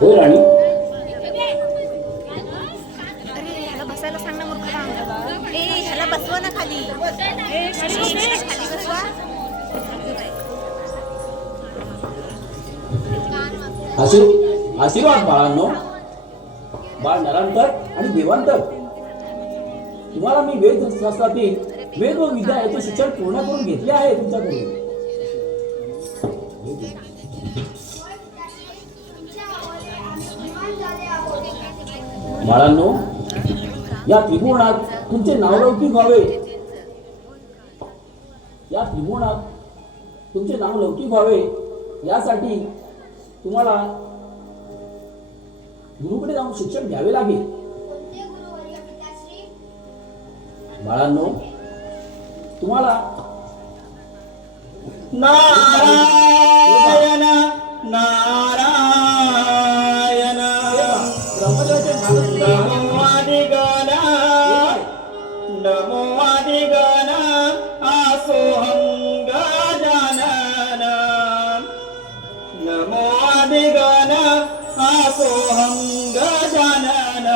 हो राणी, अरे ह्याला बसायला सांग ना मूर्खा. ए ह्याला बसवा ना खाली. खाली बसवा. आशीर्वाद बाळांनो. बाळ नरांतर आणि देवांतर. तुम्हाला मी वेद शास्त्रातील वेद व विद्या याचे शिक्षण पूर्ण करून घेतले आहे तुमच्याकडून. बाळांनो, या त्रिभुवनात तुमचे नावलौकिक व्हावे, या त्रिभुवनात तुमचे नाव लौकिक व्हावे यासाठी तुम्हाला गुरुकडे जाऊन शिक्षण घ्यावे लागेल. बाळांनो, तुम्हाला नारायण नारायण नमो आदिगण नमो आदिगण आसोहं गजानन नमो आदिगण आसोहं गजानन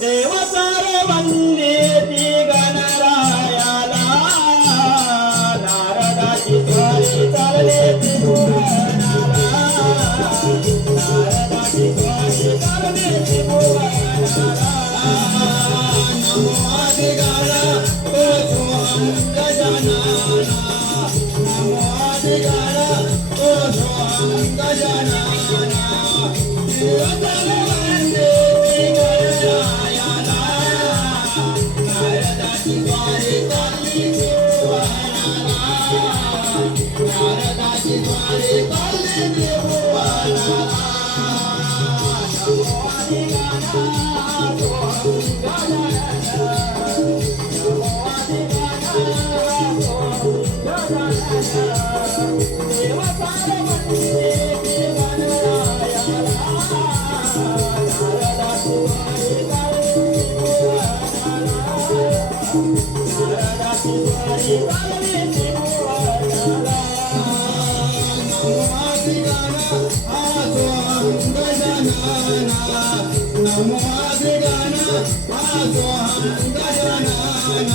देव सारे वंदेती गणरायाला नारदाची स्वारी चालले त्रिभुवनाला नारदाची स्वारी चालले त्रिभुवनाला नमो आदिगण आसोहं गजानन नमो आदिगण आसोहं गजानन देव सारे वंदेती गणरायाला नारदाची स्वारी चालली त्रिभुवनाला नारदाची स्वारी चालली त्रिभुवनाला नमो आदिगण आसोहं गजानन नमो आदिगण आसोहं गजानन देव सारे वंदेती गणरायाला नारदाची स्वारी चालली त्रिभुवनाला नारदाची स्वारी चालली त्रिभुवनाला नमो आदिगण आसोहं गजानन नमो आदिगण आसोहं गजानन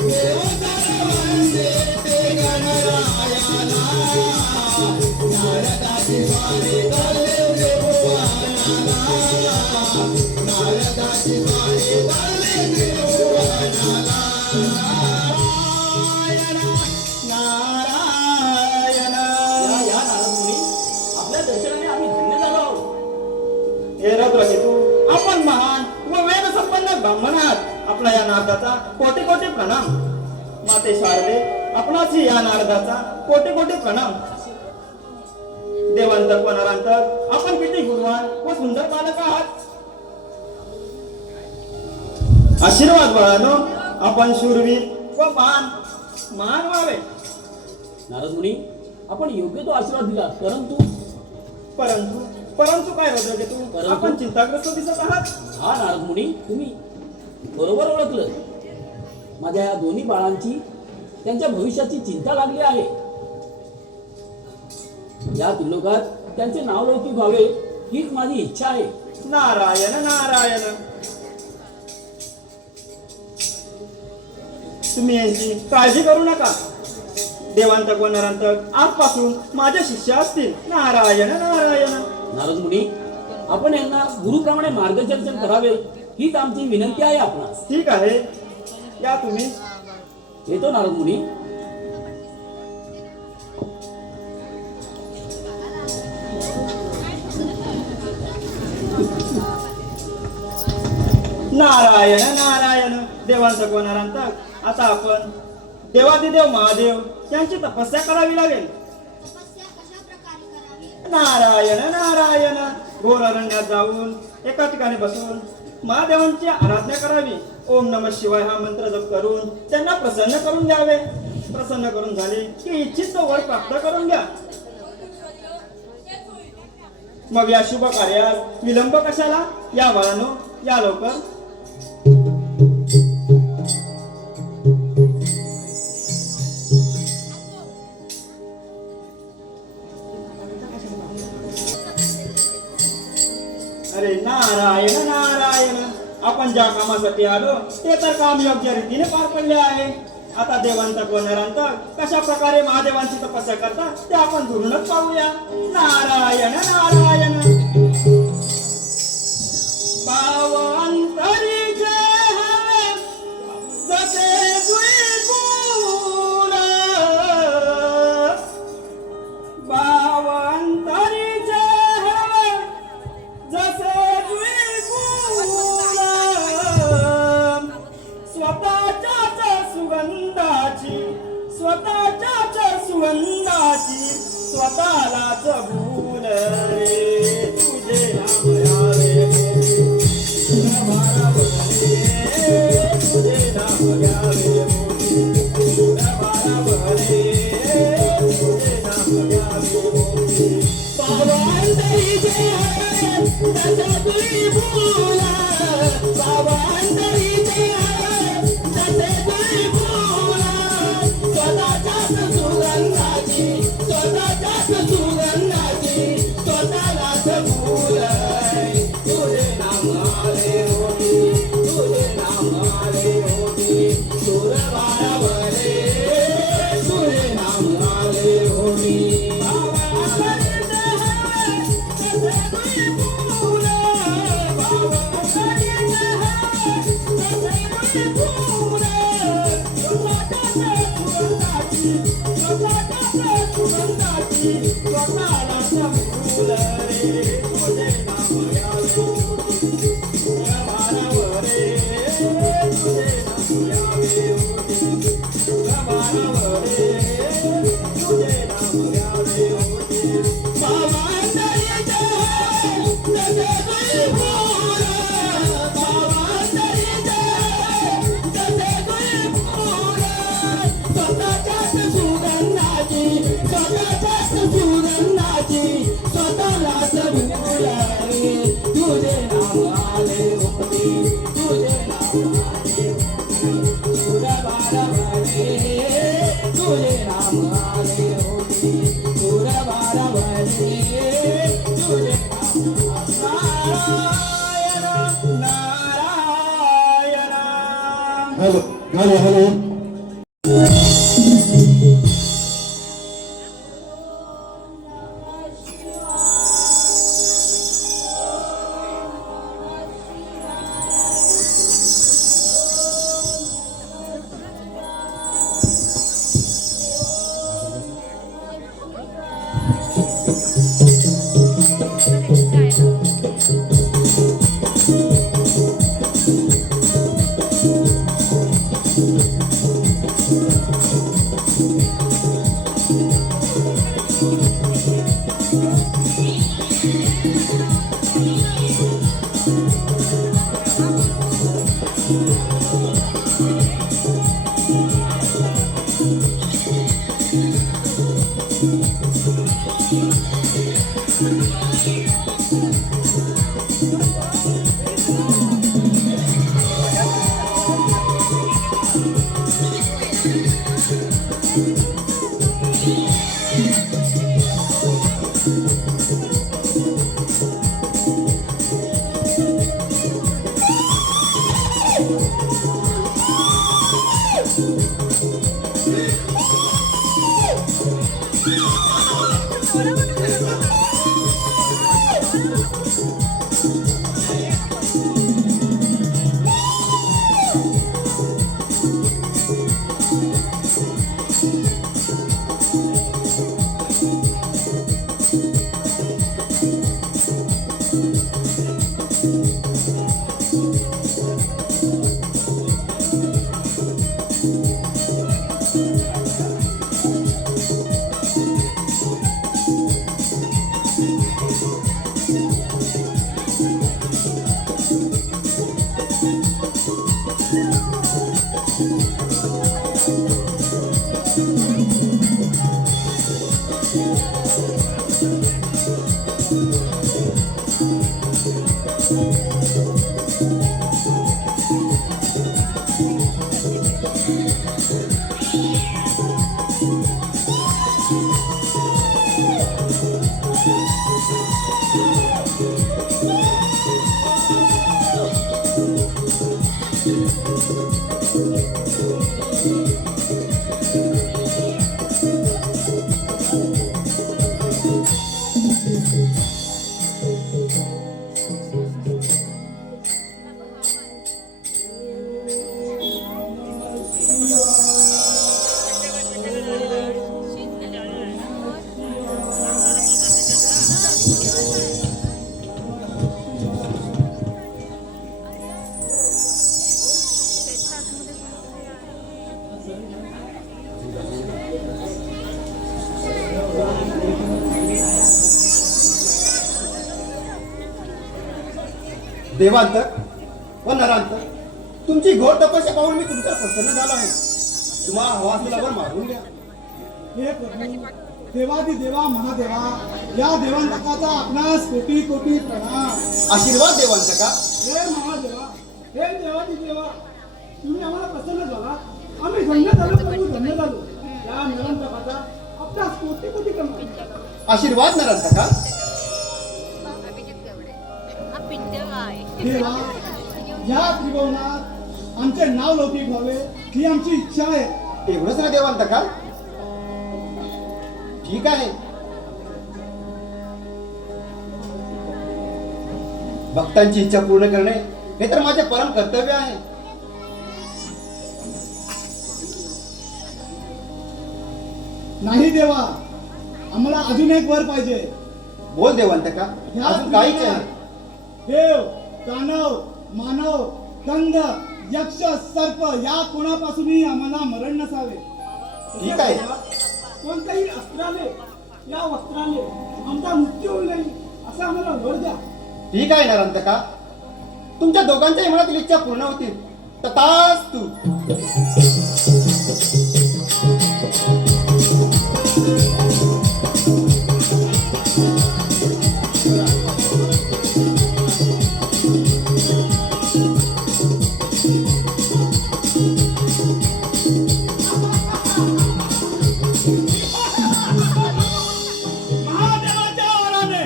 देव सारे वंदेती गणरायाला नारदाची स्वारी चालली त्रिभुवनाला नारदाची स्वारी चालली त्रिभुवनाला नारायण नारायण या नारदमुनी, आपल्या दर्शनाने आम्ही धन्य झालो आहोत. हे रत्नकेतू, आपण महान व वेद संपन्न ब्राह्मण आहात. आपला या नारदाचा कोटी कोटी प्रणाम. माते शारदे, आपणाची या नारदाचा कोटी कोटी प्रणाम. देवांतर व नरांतर आपण किती गुणवान व सुंदर बालक आहात. आशीर्वाद बाळांनो, आपण शूरवीर व मान व्हावे. नारदमुनी, आपण योग्य तो आशीर्वाद दिला, परंतु परंतु काय रत्नकेतू, आपण चिंताग्रस्त दिसत आहात. हा नारदमुनी, तुम्ही बरोबर ओळखलं. माझ्या या दोन्ही बाळांची त्यांच्या भविष्याची चिंता लागली आहे. या त्रिलोकात त्यांचे नाव लौकिक व्हावे हीच माझी इच्छा आहे. नारायण नारायण, तुम्ही यांची काळजी करू नका. देवांतक व नरांतक आजपासून माझे शिष्य असतील. नारायण नारायण. नारदमुनी, आपण यांना गुरुप्रमाणे मार्गदर्शन करावे हीच आमची विनंती आहे आपणास. ठीक आहे, या तुम्ही. येतो नारदमुनी. नारायण नारायण. देवांतक व नरांतक, आता आपण देवादिदेव महादेव त्यांची तपस्या करावी लागेल. तपस्या कशा प्रकारे करावी? नारायण नारायण घोर अरण्यात जाऊन एका ठिकाणी बसून महादेवांची आराधना करावी. ओम नमः शिवाय हा मंत्र जप करून त्यांना प्रसन्न करून द्यावे. प्रसन्न करून झाले की इच्छित तो वर प्राप्त करून घ्या. मग या शुभ कार्यात विलंब कशाला? या बाळांनो, या लवकर. अरे नारायण नारायण, आपण ज्या कामासाठी आलो ते तर काम योग्य रीतीने पार पडले आहे. आता देवांतक व नरांतक कशा प्रकारे महादेवांची तपस्या करतात ते आपण दुरूनच पाहूया. नारायण नारायण. भाव अंतरीचे हवे जसे द्विगुण, भाव अंतरीचे हवे जसे द्विगुण, स्वतःच्याच सुगंधाची स्वतःलाच भूल रे. तुझे नाम घ्यावे तुझे नाम घ्यावे तुझे नाम घ्यावे. बाबांतरीचे हवे जसे द्विगुण, बाबांतरीचे हवे जसे द्विगुण, स्वतःच्याच सुगंधाची स्वतःलाच भूल रे. तुझे नाम आले होती, तुझे नाम आले होती, सुर बाळावरे तुझे नाम आले होती. Hello hello. देवांतर व नरांतर तुमची घोर तपस्या पाहून मी तुमच्यावर प्रसन्न झालो आहे. तुम्हाला हवा असल्यावर मारून घ्या. हे प्रभू, देवादी देवा महादेवा, या देवांतकाचा आपणास कोटी कोटी प्रणाम. आशीर्वाद देवांतका. हे महादेवा, हे देवादी देवा, तुम्ही आम्हाला प्रसन्न झाला. आम्ही धन्य झालो प्रभू, धन्य झालो. या निरंतकाचा आपणास कोटी कोटी प्रणाम. आशीर्वाद नरांतका. देवा, या त्रिभुवनात आमचे नाव लौकिक व्हावे ही आमची इच्छा आहे. एवढंच ना देवांतका. ठीक आहे. भक्तांची इच्छा पूर्ण करणे हे तर माझे परम कर्तव्य आहे. नाही देवा, आम्हाला अजून एक वर पाहिजे. बोल देवांतका. ह्या अजून काहीच आहे. त्रिभुवनात देव, दानव, मानव, गंध, यक्ष, सर्प या कोणापासूनही आम्हाला मरण नसावे. ठीक आहे. कोणत्याही अस्त्राने या वस्त्राने आमचा मृत्यू होऊ नये असं आम्हाला वर द्या. ठीक आहे नरांतका. तुमच्या दोघांच्याही मनातील इच्छा पूर्ण होतील. तथास्तु. महादेवाच्या वराने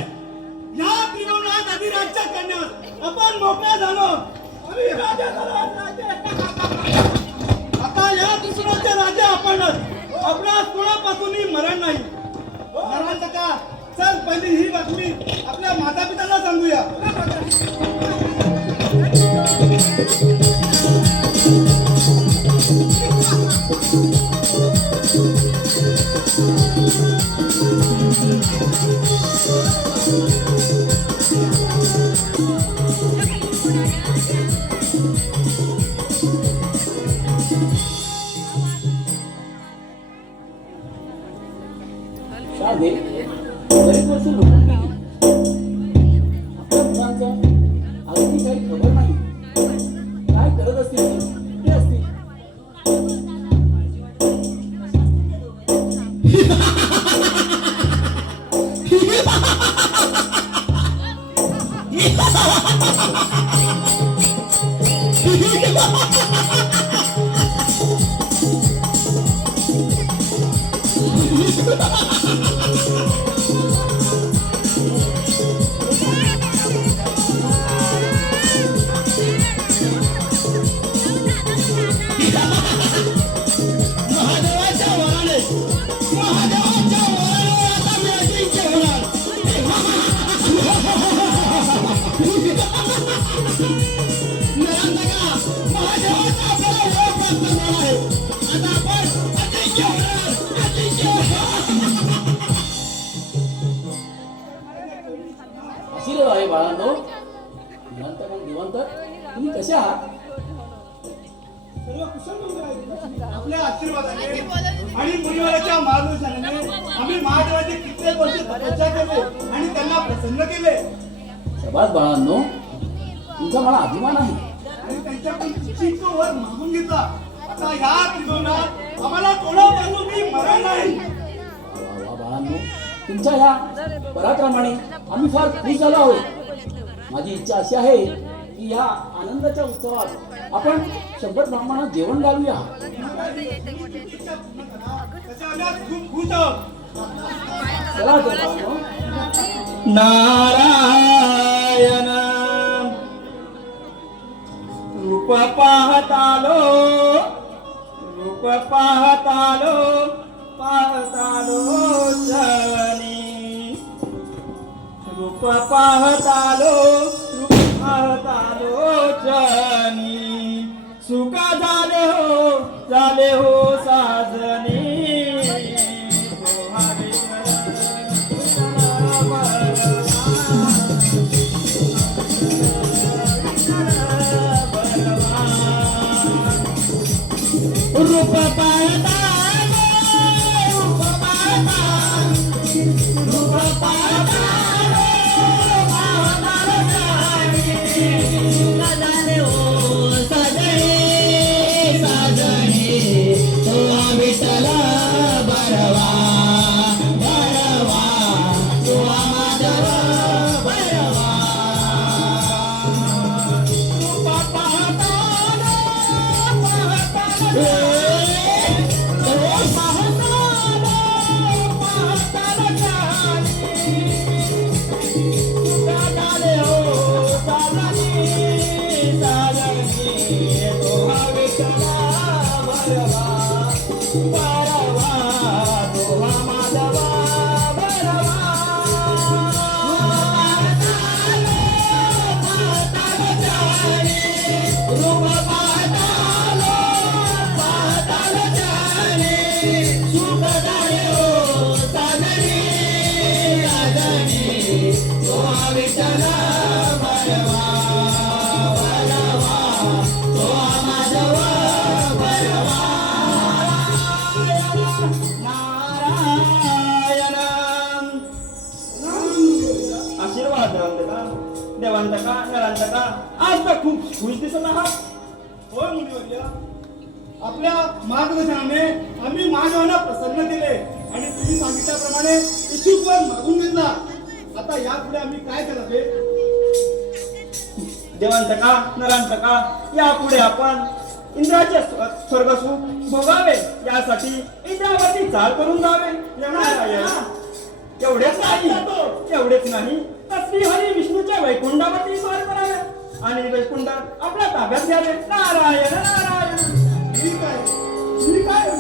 या त्रिभुवनात अधिराज्य करण्यास आपण मोकळे झालो. आम्ही राजा झालो, राजे. आता या त्रिभुवनाचे राजा आपणच. आपणास कोणापासूनही मरण नाही. नरांतका, चल पहिली ही बातमी आपल्या माता पित्याला सांगूया. शारदे, बरेच वर्ष लोटून गेली. आपल्या मुलांचं अगदी काही खबर नाही. काय करत असतील ते असतील. आशीर्वाद आहे बाळांनो. निरंतर आणि दिवंतर, तुम्ही कसे आहात? सर्व कुशल मंगळ आहेत. आपल्या आशीर्वादाने आणि मुनिवराच्या मार्गदर्शनाने आम्ही महादेवाचे कित्येक वर्ष तपस्या केले आणि त्यांना प्रसन्न केले. शबास बाळांनो, तुमचा मला अभिमान आहे. आणि त्यांच्याकडून इच्छितो वर मागून घेतला. आता या त्रिभुवनात आम्हाला कोणापासूनही मरण नाही. वा वा बाळांनो, तुमच्या या पराक्रमाने आम्ही फार खुश झालो आहोत. माझी इच्छा अशी आहे की या आनंदाच्या उत्सवात आपण 100 ब्राह्मणांना जेवण घालूया. तसे आम्ही आज खूप खुश आहोत. चला तर बाळांनो. नारायण रूप पाहतालो, रूप पाहतालो, पाहतालो जनी. रूप पाहतालो, रूप पाहतालो जनी. सुका झाले हो साजनी. रूप पाहता, रूप पाहता, रूप पाहता, पाहता नारायण आशीर्वाद देवांतका नरांतका आज तर खूप खुश दिसत आहात. होय मुनिवर्य, आपल्या मार्गदर्शनाने आम्ही महादेवांना प्रसन्न केले आणि तुम्ही सांगितल्याप्रमाणे इच्छुक वर मागून घेतला. आता यापुढे आम्ही काय करावे? देवांतका नरांतका यापुढे आपण इंद्राचे स्वर्गसुख भोगावे यासाठी इंद्रावरती चाल करून जावे. एवढेच नाही तर श्रीहरी विष्णूच्या वैकुंठावरती स्वार करावे आणि वैकुंठ आपल्या ताब्यात घ्यावे. नारायण नारायण. ठीक आहे, ठीक आहे.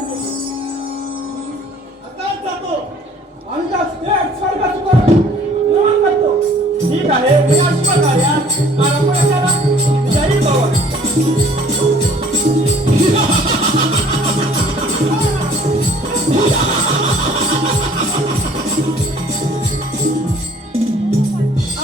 आता जातो आणि त्या थेट स्वर्गात निर्माण करतो. ठीक आहे, या शुभ कार्यात आरंभ करा. जय भव.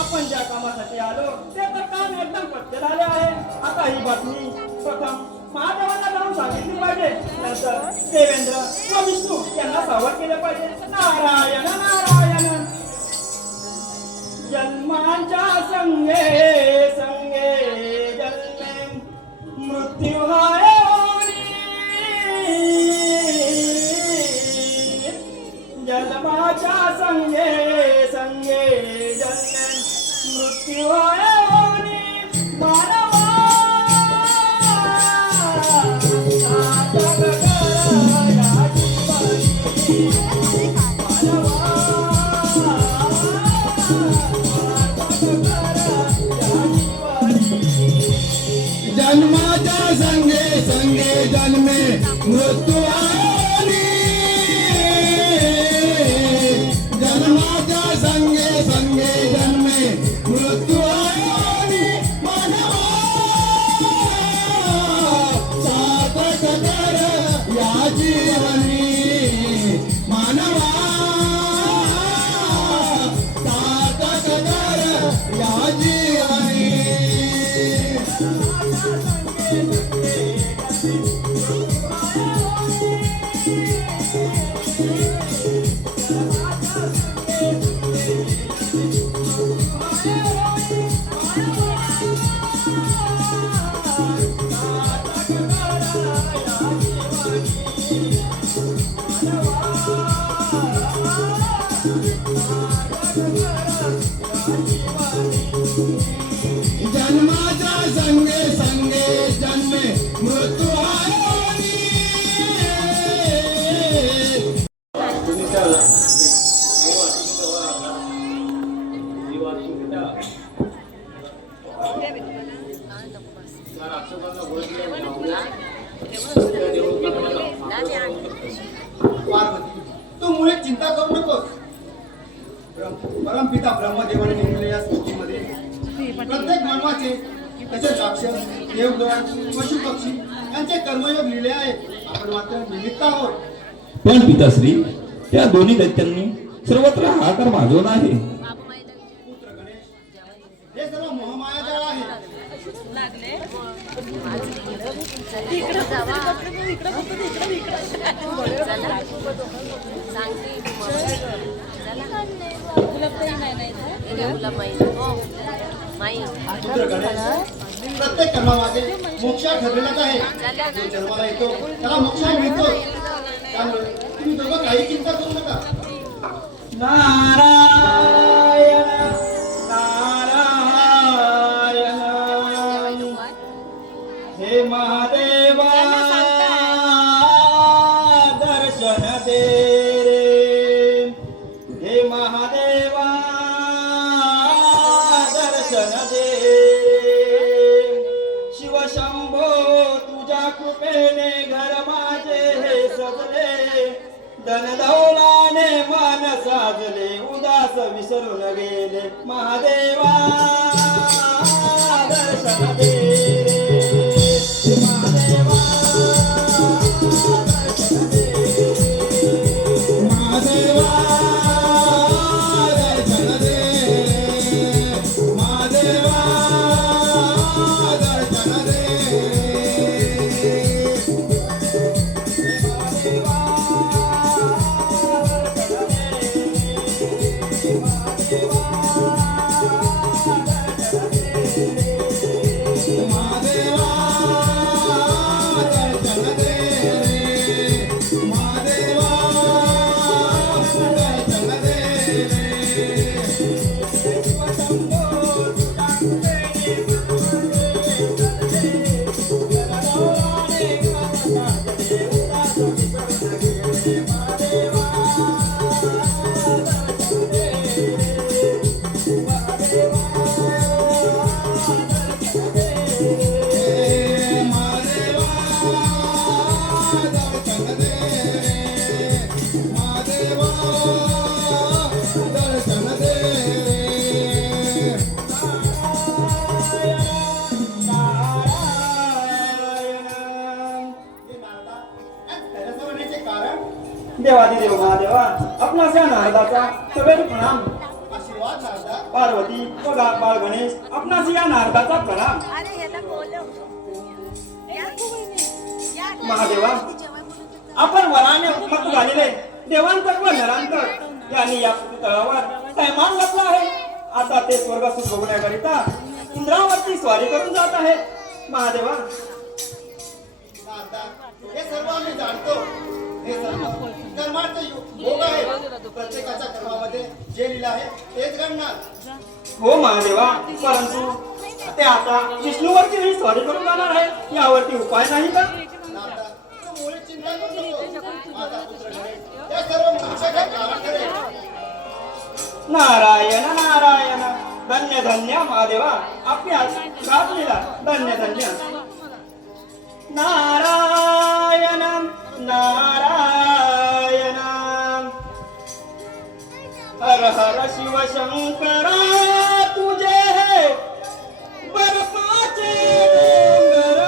आपण ज्या कामासाठी आलो ते तर काम एकदम पटकन आले आहे. आता ही बातमी प्रथम महादेवांना जाऊन सांगितली पाहिजे, नंतर देवेंद्र व विष्णू यांना सावध केले पाहिजे. नारायण नारायण. जन्मांच्या संगे संगे जन्मे मृत्यू हाय जन्माच्या संगे संगे जन्मे मृत्यू हाय मानवा जन्माच्या संगे संगे जन्मे मृत्यू आली. जन्माच्या संगे संगे जन्मे मृत्यू आली. मानवा सार्थक कर या जीवनी. मानवा सार्थक कर या जीवनी. जन्माच्या संगे संगे जन्मे मृत्यू आली. पार्वती, तू मुळे चिंता करू नकोस. परमपिता ब्रह्मदेवाने नेमलेल्या या सृष्टीमध्ये प्रत्येक मानवाचे तसेच राक्षस देवगण पशु पक्षी यांचे कर्मयोग लिहिले आहे. आपण मात्र निमित्त आहोत. पण पिताश्री, त्या दोन्ही दैत्यांनी सर्वत्र हाहाकार माजवला आहे. पुत्र गणेश, हे सर्व मोहमायाजाळ आहे. पुत्र गणेश, प्रत्येक कर्मामागे मोक्ष ठरलेलाच आहे. जो जन्माला येतो त्याला मोक्ष मिळतो. त्यामुळे तुम्ही दोघं काही चिंता करू नका. नारायण नारायण. हे महादेवा दर्शन दे रे. हे महादेवा दर्शन दे. शिवशंभो तुझ्या कृपेने घर माझे हे सजले. धनदौलाने मन साजले. उदास विसरून गेले. महादेवा दर्शन दे रे. महादेवा दर्शन दे. महादेवा दर्शन दे. आपणास या नारदाचा सवेर प्रणाम. आशीर्वाद नारदा. पार्वती व बाळ गणेश आपणास या नारदाचा प्रणाम. अरे याला बोलव. महादेवा, आपण वराने उत्मत्त झालेले देवांतर व नरांतर यांनी या तळावर तैमान घातला आहे. आता ते स्वर्ग सुख भोगण्याकरिता इंद्रावरती स्वारी करून जात आहेत. महादेवा, नारदा, हे सर्व आम्ही जाणतो. हे सर्व कर्माचे भोग आहे. प्रत्येकाच्या कर्मामध्ये जे लिहिलं आहे तेच घडणार. हो महादेवा, परंतु ते आता विष्णूवरती स्वारी करून जाणार आहे. यावरती उपाय नाही का? नारदा, तू मुळी चिंता करू नको. माझा पुत्र गणेश या सर्व मोक्षाचे कारण करेल. नारायण नारायण, धन्य धन्य महादेवा, आपल्यास घात लिहिला. धन्य धन्य. नारायण नारायण, हर हर शिव शंकरा, तुझे हे बर्फाचे डोंगर.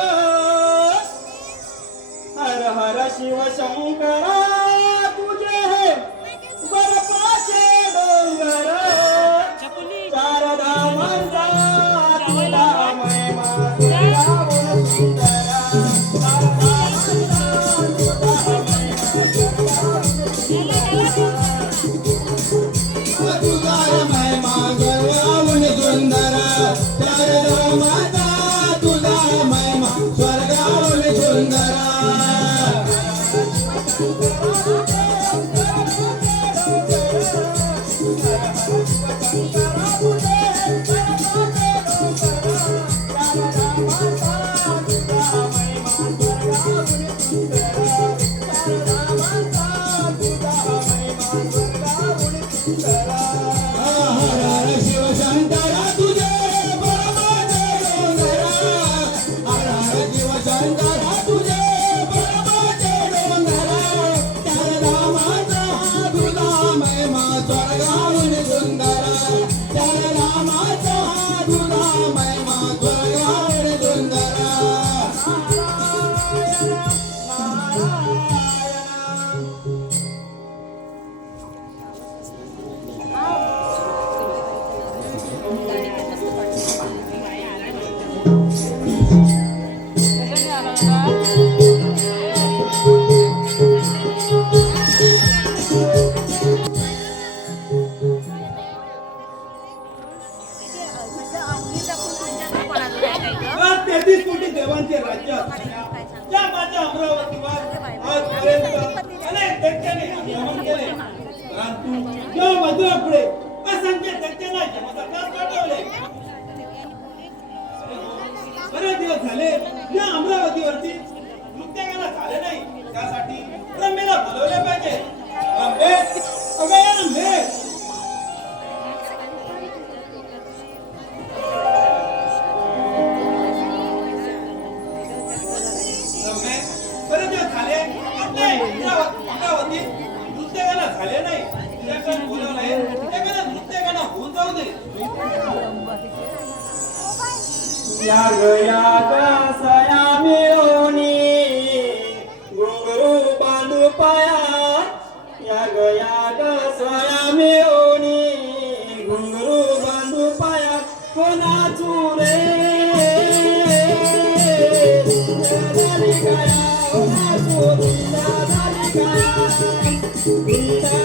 हर हर शिव शंकरा, तुझे हे बर्फाचे डोंगर. चार धामांचा तुला महिमा, स्वर्गाहून सुंदरा. चार धामांचा तुला महिमा, स्वर्गाहून सुंदरा. तेहतीस कोटी देवांचे राज्य असणाऱ्या या माझ्या अमरावतीवर आजपर्यंत अनेक दैत्याने आक्रमण केले, परंतु या मधुरापुढे असंख्य दैत्यांना जन्मसंताप पाठवले. बरेच दिवस झाले या अमरावतीवरती नृत्याला झाले नाही. त्यासाठी रम्येला बोलवले पाहिजे. रम्ये, अगं या रम्ये, अमरावती नृत्याला झाले नाही. तुझ्याकडे बोलवलंय त्याकडे नृत्याला होऊन जाऊ दे. याग सया मिळवणी घुंगरू बांधू पायात. याग सया मिळवणी घुंगरू बांधू पायात. कोणा चुरे झाली गया, कोणा चुरी झाली गया,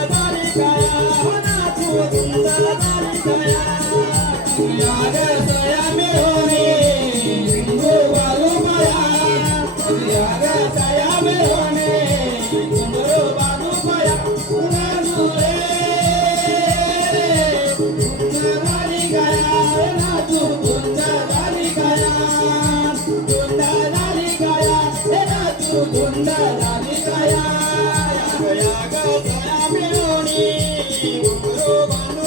झाली गया, कोणा चुरी झाली गया. याग सया मिळवणी घुंगरू बांधू पायात. याग सया मिळवणी घुंगरू बांधू पायात. कोणा चुरे झाली गया, कोणा चुरी झाली गया, झाली गया, गुंड झाली गया. याग सया मिळवणी घुंगरू बांधू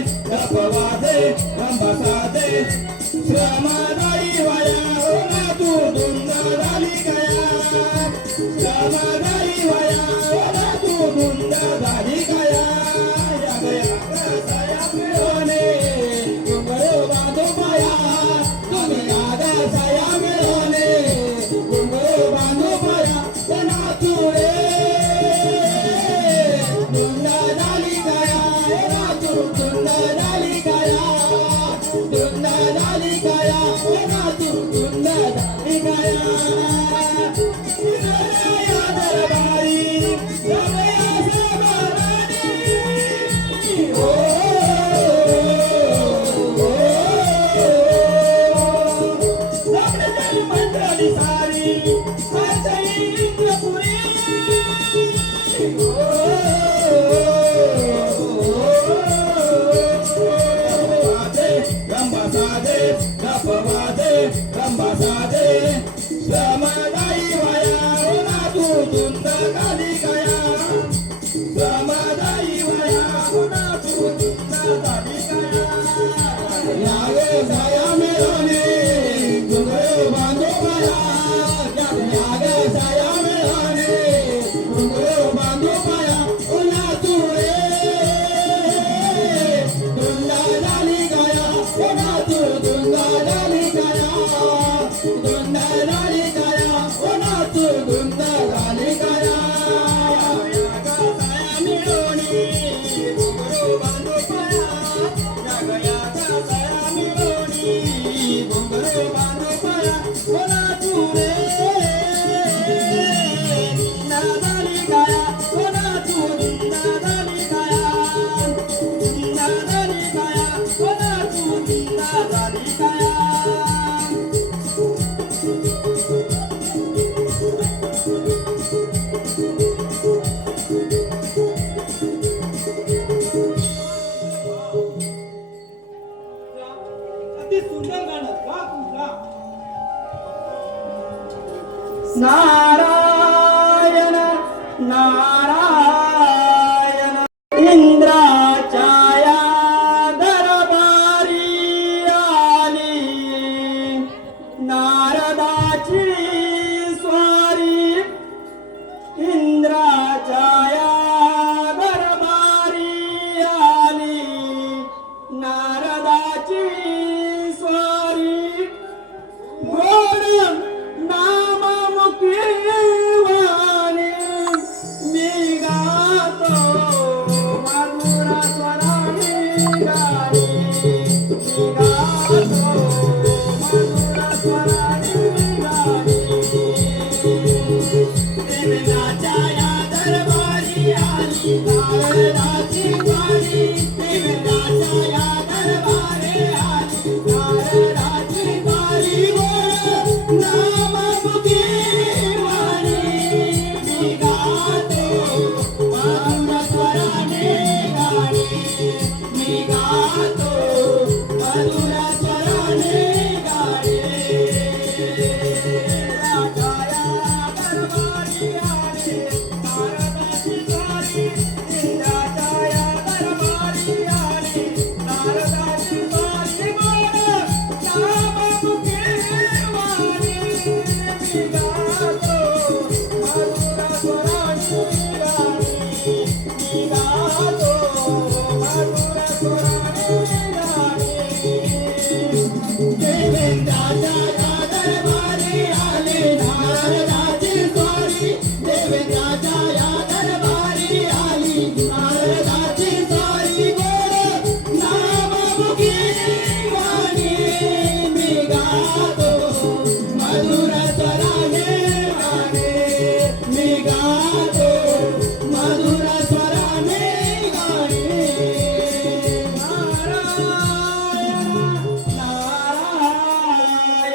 गपवादे रंबसादे श्रमदाई वया ओ ना तू धुंद झाली गया श्रमदाई वया ओ ना तू धुंद झाली गया या गया साया मिळवणे घुंगरू बांधू पाया तुम्ही आगा साया मिळवणे घुंगरू बांधू पाया ना तू रे धुंद झाली गया ना तू धुंद झाली गया धुंद झाली गया ना तू धुंद झाली गया या दरबारी रमया सबरानी ओ आपली मंडळी सारी साई इंद्रपुरी रंबासादे गपवादे रंबासादे श्रमदाई वया ओ ना तू धुंद झाली गया श्रमदाई वया ओ ना तू धुंद झाली गया यावे साया मिळवणे घुंगरू बांधू पाया यावे साया मिळवणे घुंगरू बांधू पाया ओ ना तू रे धुंद झाली गया ओ ना तू धुंद झाली गया धुंद झाली गया ओ ना तू धुंद झाली गया साया मिळवणे घुंगरू बांधू पाया या गया साया मिळवणे घुंगरू बांधू पाया ओ ना तू रे धुंद झाली गया ओ ना तू धुंद झाली गया धुंद झाली गया ओ ना तू धुंद झाली गया अति सुंदर गाणं गा तू गा नारायण नारायण इंद्राच्या या दरबारी आली नारदाची स्वारी इंद्राच्या या दरबारी आली नारदाची स्वारी गोड नाममुखी वाणी मी गातो मधुर स्वराने गाणी मी गातो मधुर स्वराने गाणी देवनाच्या या दरबारी आली नारदाची स्वारी देवनाच्या या दरबारी आली नारदाची स्वारी गोड नाममुखी वाणी मी गातो मधुर स्वराने गाणी मी गातो मधुर स्वराने गाणी राजाया दरबारी आले नारदाची स्वारी इंद्राच्या या दरबारी आले नारदाची स्वारी गोड नाममुखी वाणी मी गातो मधुर स्वराने गाणी मी गातो मधुर स्वराने गाणी देवेंद्राच्या या दरबारी आले नारदाची स्वारी देवेंद्राच्या या दरबारी आली नारदाची स्वारी गोड नाममुखी वाणी मी गातो मधुर स्वराने गाणे मी गातो मधुर स्वराने गाणे नारायण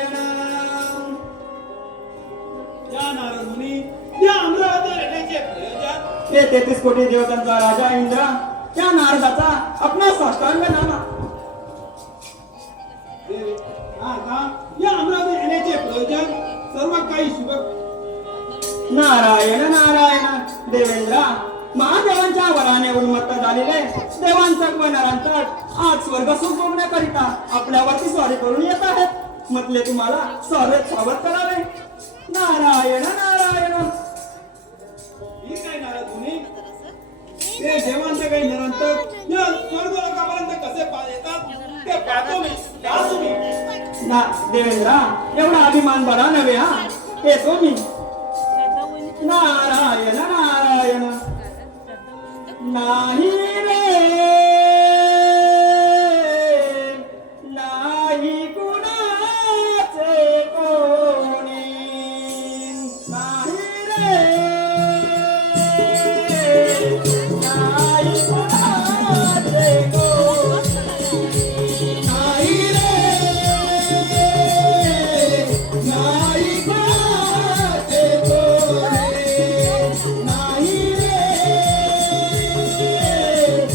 नारायण या नारद मुनी या अमरावती येण्याचे प्रयोजन हे 33 कोटी देवतांचा राजा इंद्र त्या नारदाचा आपला साष्टांग नामा हा का या अमरावती येण्याचे प्रयोजन सर्व काही शुभ नारायण नारायण देवेंद्र महादेवांच्या वराने उन्मत्त झालेले देवांचा जग नरांतट आज स्वर्ग सुख भोगण्याकरिता आपल्यावरती स्वारी करून येत आहेत. म्हटले तुम्हाला स्वागत करावे. नारायण नारायण. ही काय नाराज तुम्ही ते देवांचे काही निरंतर या स्वर्ग लोकांपर्यंत कसे येतात ते पाहतो मी. या तुम्ही ना देवेंद्रा एवढा अभिमान बरा नव्हे. हा येतो मी. नारायण नारायण. नाही रे नाही कुणाचे कोणी. नाही रे नाही कुणाचे कोणी. नाही रे नाही कुणाचे कोणी. नाही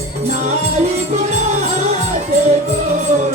नाही कुणाचे कोणी.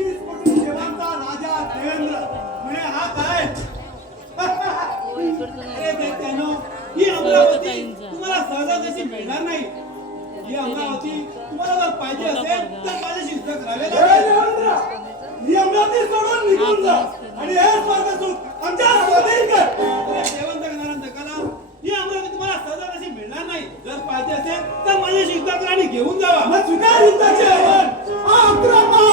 राजा देवेंद्र म्हणे हा काय. अरे दैत्यानो, ही अमरावती तुम्हाला सहजासहजी मिळणार नाही. ही अमरावती तुम्हाला जर पाहिजे असेल तर माझ्याशी युद्ध करावे लागेल. ही अमरावती सोडून निघून जा आणि हे स्वर्ग सुख आमच्या स्वाधीन कर. देवंत गणानंद कला, ही अमरावती तुम्हाला सहजासहजी मिळणार नाही. जर पाहिजे असेल तर माझ्याशी युद्ध करा आणि घेऊन जावा. मग स्वीकार युद्धाचे आव्हान. आक्रमण.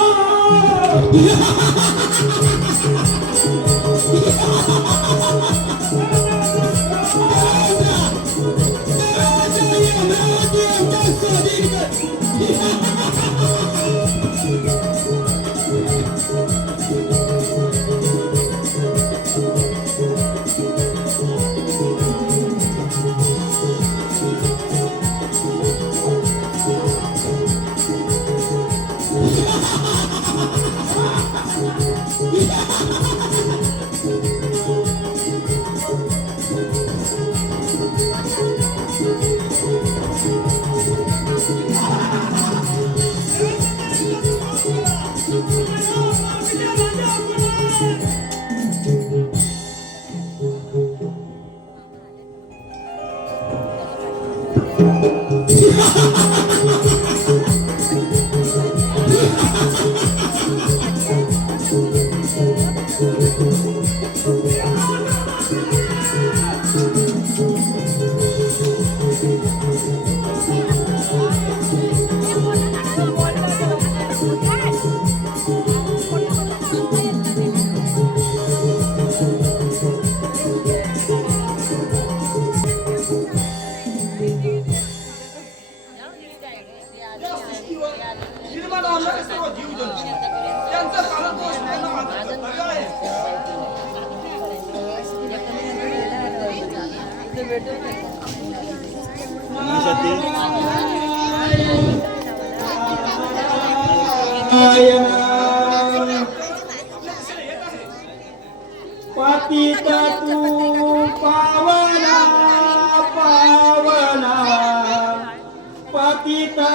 सती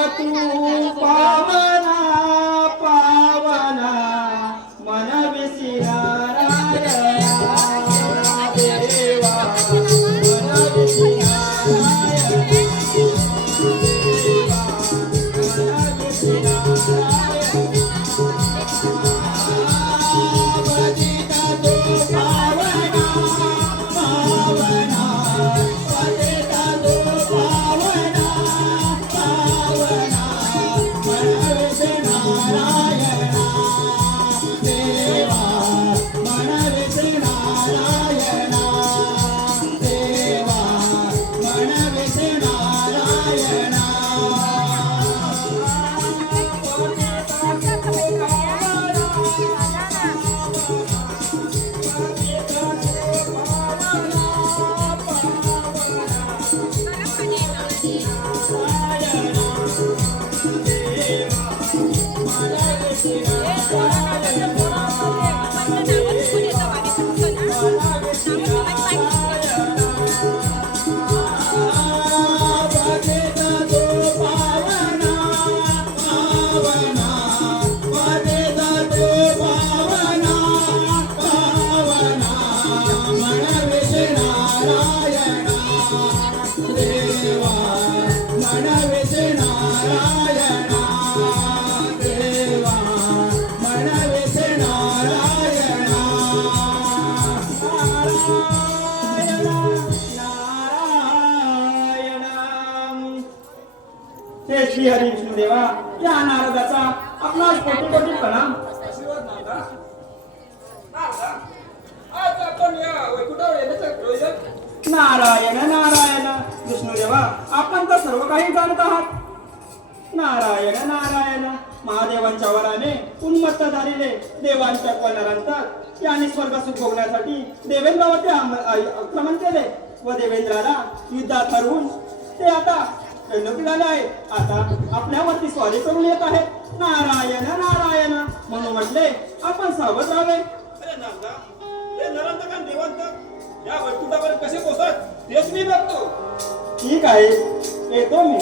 तू पावना पावना मन विसिनारायणा देवा मन विसिनारायणा देवा मन विसिनारायणा भजिता तो पावना पावना भजिता तो पावना पावना मन विसिनारायणा देवा मन विसिनारायणा देवा मन विसिनारायणा हे श्री हरी विष्णुदेवा या नारदाचा आपणास कोटी कोटी प्रणाम. नारायण नारायण विष्णुदेवा आपण तर सर्व काही जाणत आहात. नारायण नारायण महादेवांच्या वराने उन्मत्त झालेले देवांच्या नरांतर यांनी स्वर्ग सुख भोगण्यासाठी देवेंद्रावरती आक्रमण केले व देवेंद्राला युद्धात हरवून ते आता झाले आहे. आता आपल्यावरती स्वारी करून येत आहेत. नारायण नारायण म्हणून म्हटले आपण सावध राहावे. अरे नारदा, ते नरांतक आणि देवांतक या वैकुंठावर कसे पोहोचत तेच मी बघतो. ठीक आहे, येतो मी.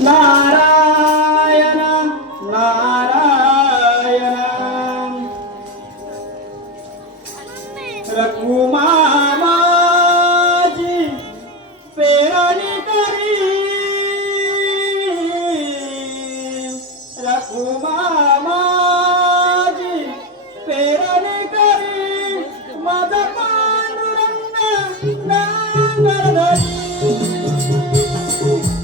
नारायण नारायण रघुमा माझी पेरणी करी रघुमा माझी पेरणी करी माझा पांडुरंग नांगर धरी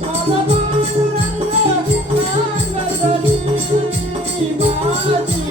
माझा पांडुरंग नांगर धरी माझी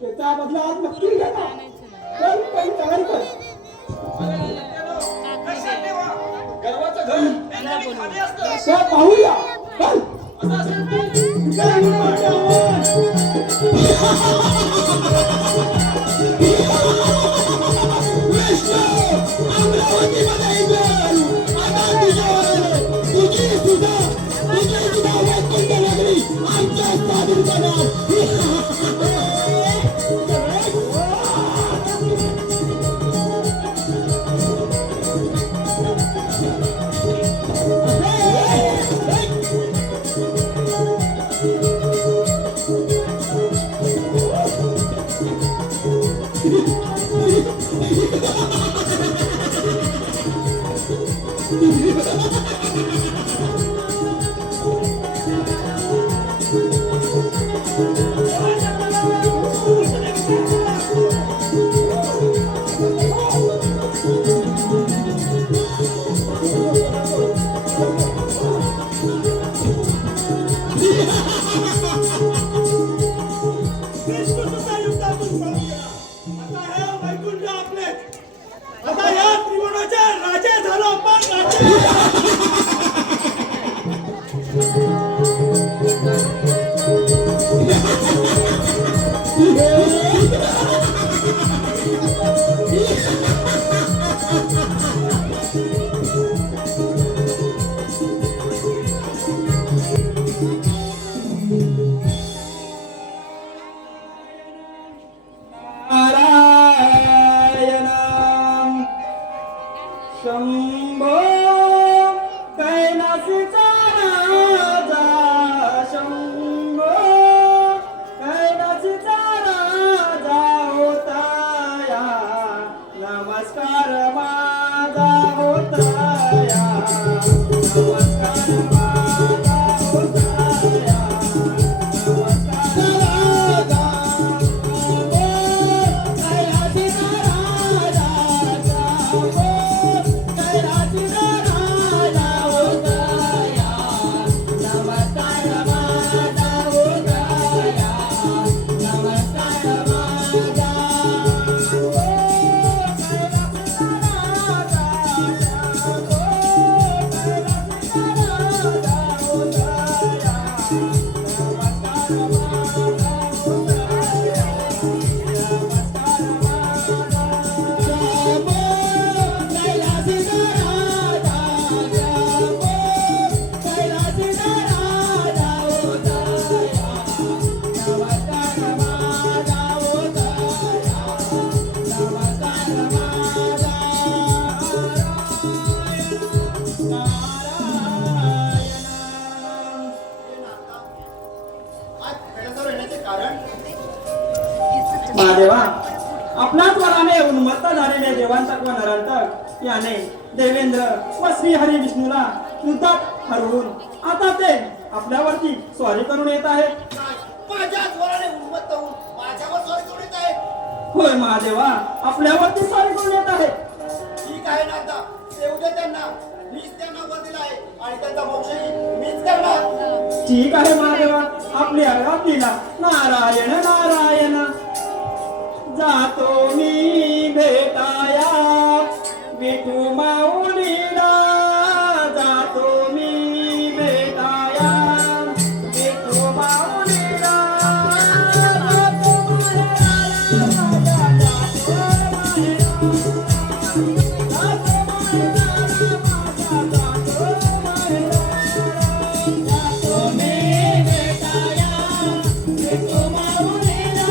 त्याचा बदला आज नक्की घेता. चल काही तयारी कर. गर्वाचं घर नेहमी खाली असतं. चल पाहूया. चल. इकडे येऊन वाटे आवाज. कृष्णसुद्धा युद्धातून पळून गेला. आता हे वैकुंठ आपले. आता या त्रिभुवनाचे राजे झालो आपण. राजे. नारायण शंभो कैलासीचा राजा. शंभो कैलासीचा राजा होता या. नमस्कार माझा होता या. नमस्कार माझा होता या. नमस्कार राजा. महादेवा, आपणाच वराने उन्मत्त झालेले देवांतक व नरांतक याने देवेंद्र व श्री हरी विष्णूला युद्धात हरवून आता ते आपल्यावरती स्वारी करून येत आहेत. माझ्याच वराने उन्मत्त होऊन माझ्यावर स्वारी करून येत आहे. होय महादेवा, आपल्यावरती स्वारी करून येत आहेत. ठीक आहे ना, आता येऊ दे त्यांना. मीच त्यांना वर दिला आहे आणि त्यांचा मोक्षही मीच करणार. ठीक आहे महादेवा, आपल्या आपलीला नारायण नारायण. जातो मी भेटाया विठू माऊलीला. जातो मी भेटाया विठू माऊलीला. जातो मी भेटाया विठू माऊलीला.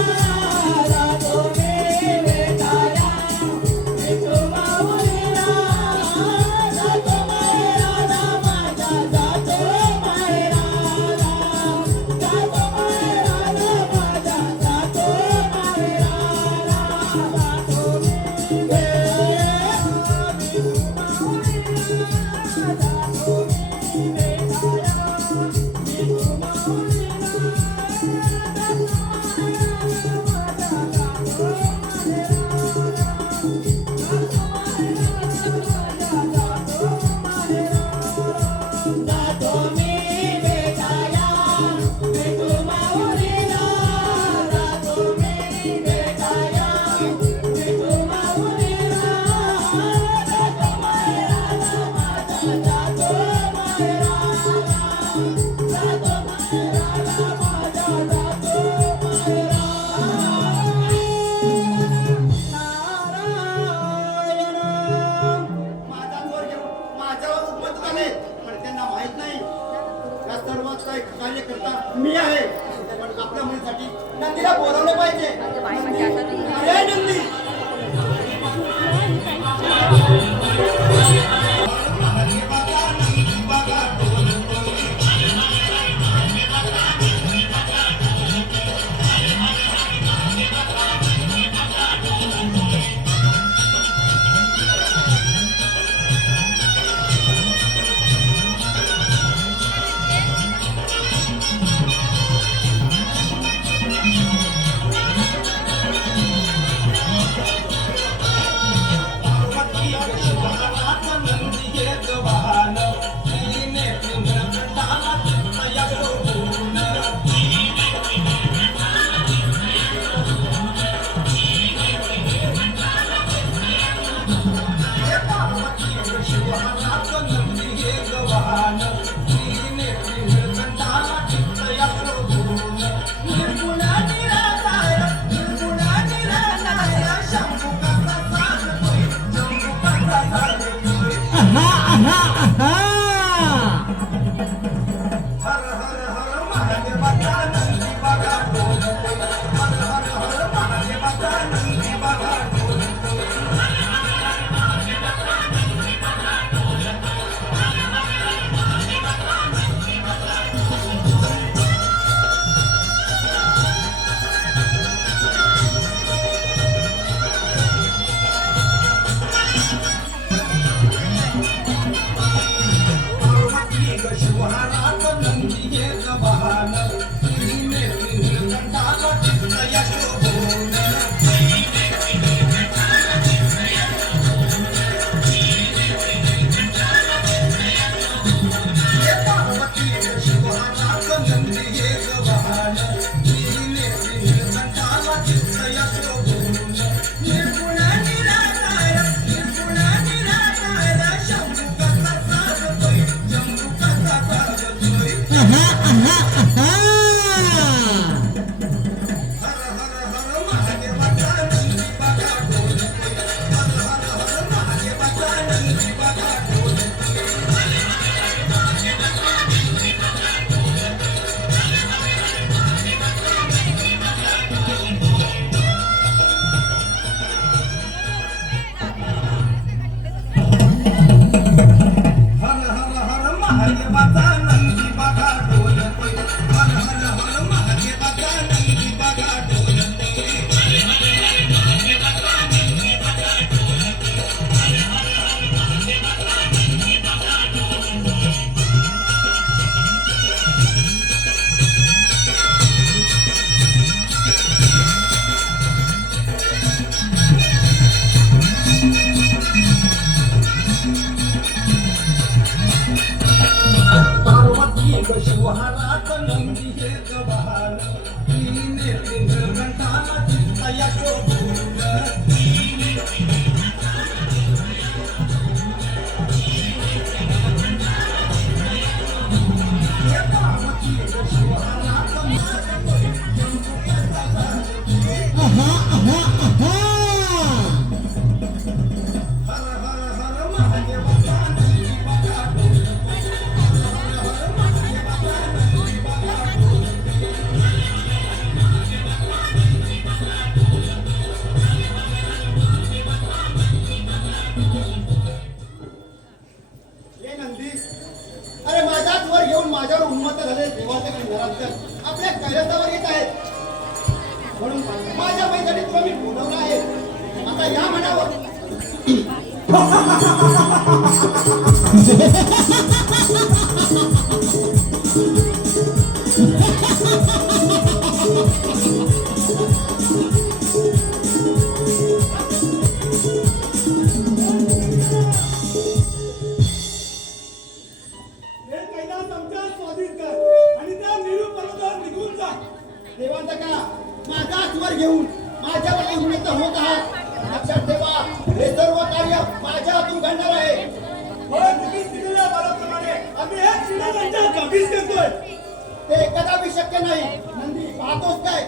या म्हणावं. हे कैलास आमच्या स्वाधीन कर आणि त्या निरुपर्वतावर निघून जा. देवांत का माझा स्वर घेऊन माझ्या वतीने होत आहात. लक्षात ठेवा, हे सर्व कार्य माझ्या हातून घडणार आहे. तुम्ही दिलेल्या बलाप्रमाणे आम्ही हे श्रीरामांच्या जागीच करतोय. ते कदापि शक्य नाही. नंदी पाहतोस काय,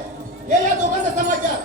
हे या दोघांना समाचार.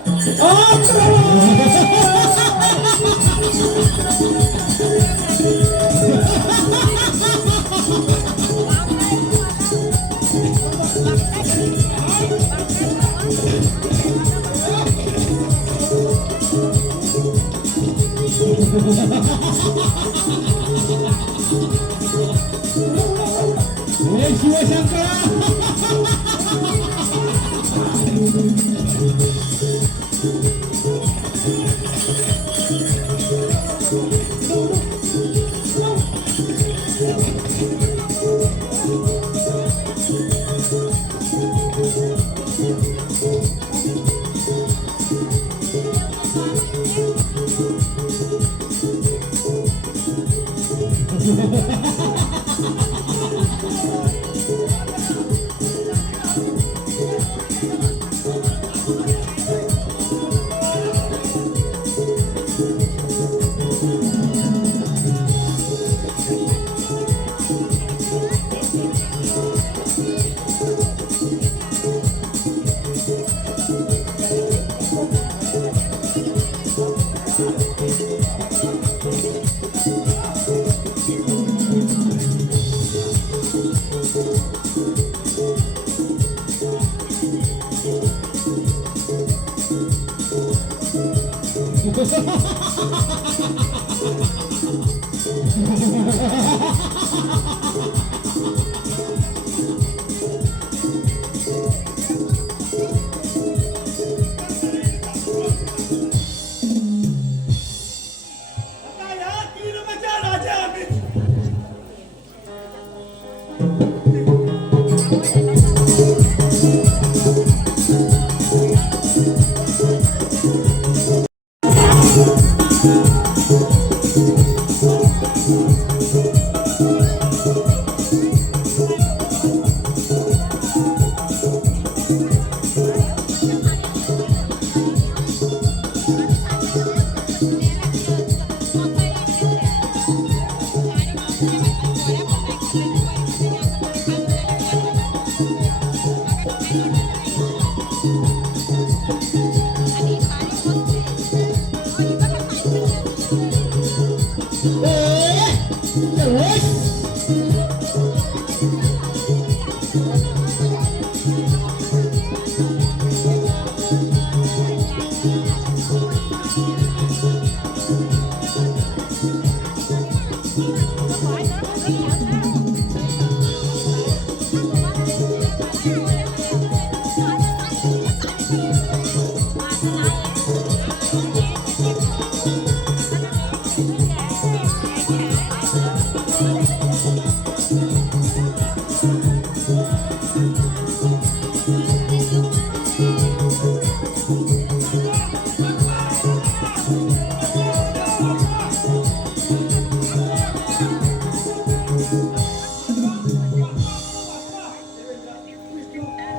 आता या तीनमच्या राजा आम्ही.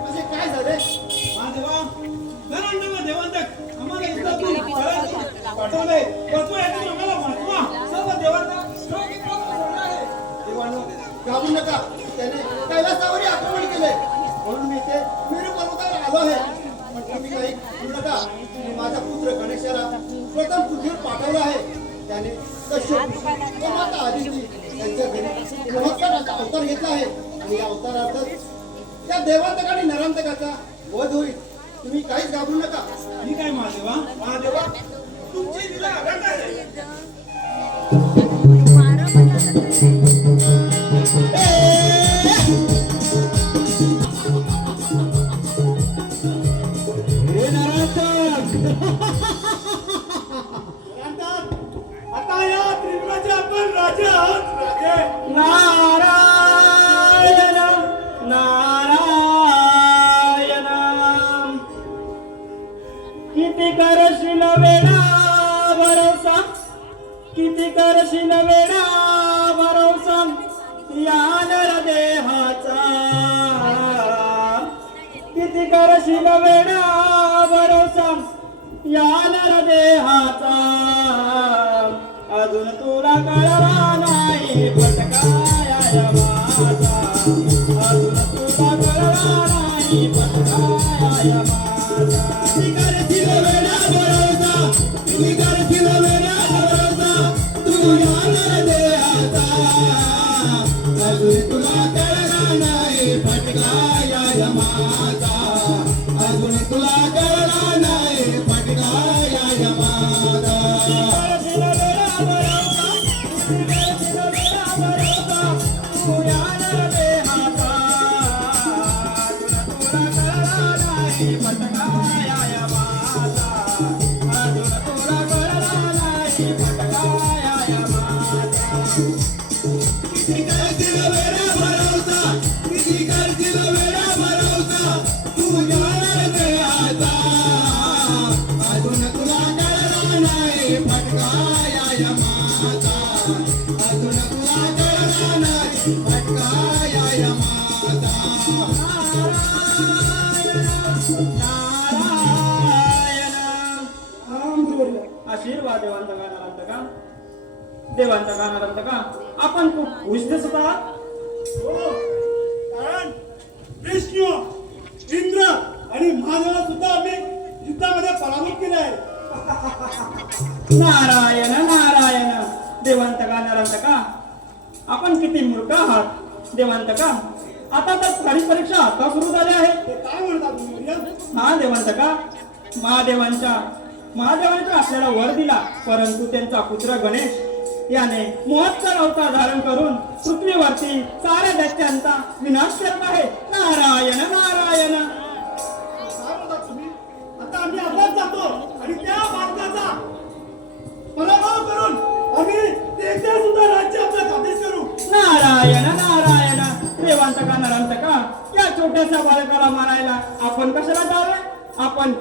असे काय झाले? महादेवा, धनांडव देवांतक आम्हाला युद्धातून पाठवले. परंतु यातून आम्हाला वाचवा. सर्व देवांना सोडलं आहे. देवांनो, घाबरू नका. त्याने कैलासावरही आक्रमण केले. म्हणून मी इथे मेरू पर्वतावर आलो आहे. पण तुम्ही काही करू नका. मी माझा पुत्र गणेशाला प्रथम पृथ्वीवर पाठवला आहे. त्याने कश्यप व माता आदिती यांच्या घरी महोत्सवाचा अवतार घेतला आहे. आणि या अवतारार्थच त्या देवांतक आणि नरांतकाचा वध होईल. तुम्ही काहीच घाबरू नका. ठीक आहे महादेवा. महादेवा, तुमची लीला अगाध आहे. किती करशील वेडा भरोसा, किती करशील वेडा भरोसा या नर देहाचा, किती करशील वेडा भरोसा या नर देहाचा, अजून तुला कळला नाही फटकाया माझा, अजून तुला कळला नाही फटकाया माझा. किती करशील वेडा भरोसा, किती करशील वेडा भरोसा तू या नर देहाचा, अजून तुला कळला नाही फटकाया माझा, अजून तुला कळला नाही फटकाया माझा. करशील वेडा भरोसा, करशील वेडा भरोसा तू या नर देहाचा, अजून तुला कळला नाही फटकाया माझा, अजून तुला कळला नाही फटकाया माझा. किती करशील वेडा भरोसा, किती करशील वेडा भरोसा तू या नर देहाचा, अजून तुला कळला नाही फटकाया माझा, अजून तुला कळला नाही फटकाया माझा. आशीर्वाद देवांचा गाणार अंत का, देवांचा गाणार अंत का. आपण खूप खुश दिसत आहात. हो, कारण विष्णू, इंद्र आणि महादेवाला सुद्धा आम्ही युद्धामध्ये पराभूत केले आहे. नारायण नारायण. देवांत गाणार अंत का. आपण किती मूर्ख आहात देवांत का. आता तर खरी परीक्षा आता सुरू झाली आहे. ते काय म्हणता तुम्ही मर्याद? हा देवांत का. महादेवांचा आपल्याला वर दिला, परंतु त्यांचा पुत्र गणेश याने मोहत्तर अवतार धारण करून पृथ्वीवरती साऱ्या दैत्यांचा विनाश करत आहे. नारायण नारायण. काय म्हणता तुम्ही? आता आम्ही आपल्यात जातो आणि त्या बालकाचा पराभव करून आम्ही ते सुद्धा राज्य आपल्या ताब्यात करू. नारायण नारायण. देवांत का नरांत का. या छोट्याशा बालकाला मारायला आपण कशाला जावे. आपण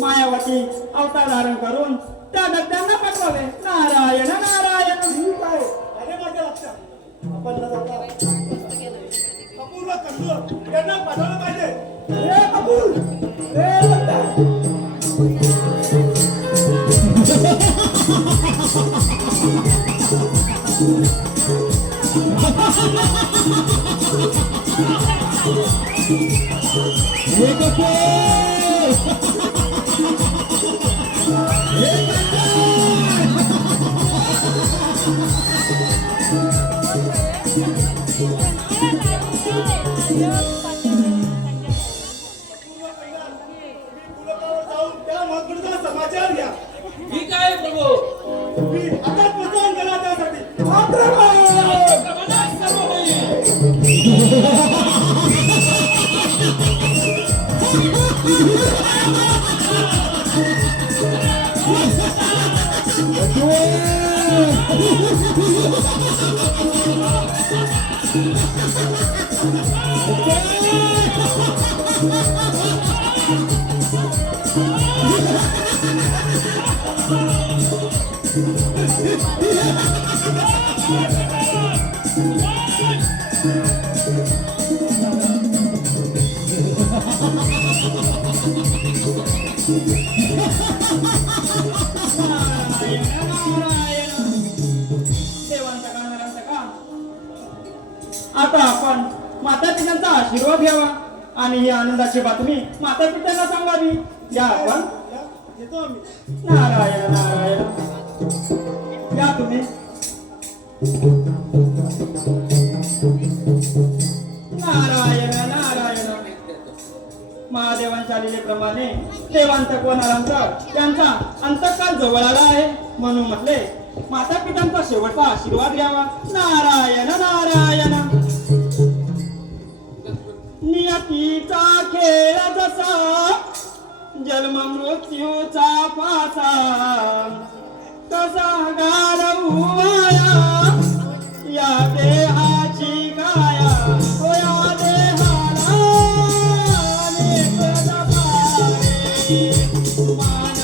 मायावती अवतार धारण करून त्या दैत्यांना पाठवावे. नारायण नारायण. ठीक आहे. अरे माझ्या लक्षात. आपण न जाता कपूरला कंदूर यांना पाठवलं पाहिजे. अरे कपूर. रे दत्ता. कपूरला पहिला तुम्ही पुलकावर जाऊन त्या महत्त्वाचा समाचार घ्या. ठीक आहे प्रभू. तुम्ही आता प्रचार करा त्यासाठी. आता आपण माता पित्यांचा आशीर्वाद घ्यावा आणि ही आनंदाची बातमी माता पित्यांना सांगावी. या आपण. या, येतो आम्ही. नारायण नारायण. या तुम्ही. नारायण नारायण. महादेवांच्या लिहिलेप्रमाणे देवांत कोणारांचा त्यांचा अंतकाल जवळ आला आहे, म्हणून म्हटले माता पित्यांचा शेवटचा आशीर्वाद घ्यावा. नारायण नारायण. नियतीचा खेळ जसा जन्म मृत्यूचा पासा, कसा घालवूया या देहाची काया. हो या देहाला अनेक जपावे, मान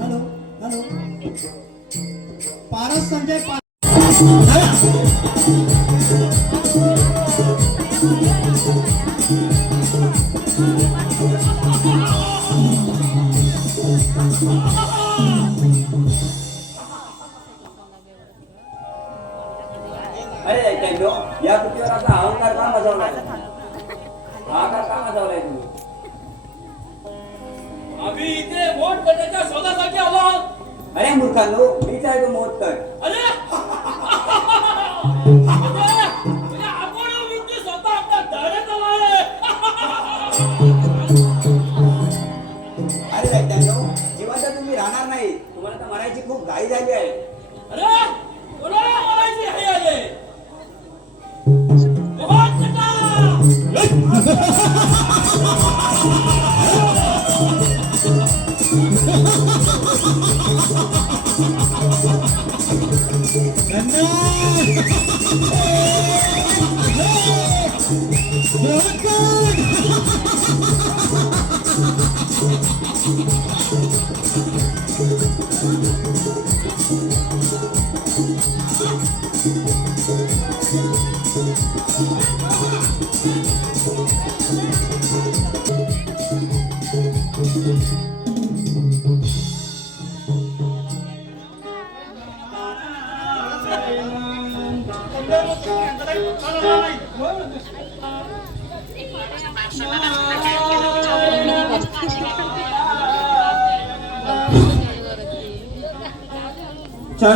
हॅलो हॅलो पारस संजय अरे टेंडो, या पृथ्वीवर आता अहंकार का मजवलाय? अहंकार का मजवलाय तुम्ही? आम्ही इथे वोट करण्याच्या शोधासाठी आलो आहोत. अरे मूर्खांनो, मीच आहे तो मोदकर. अरे म्हणजे आपण वृत्ती स्वतः आपल्या दारात आलाय. अरे टेंडो, जिवंत तुम्ही राहणार नाही. तुम्हाला तर मरायची खूप घाई झाली आहे. अरे कोणाला मारायची हे आले. वोट नका.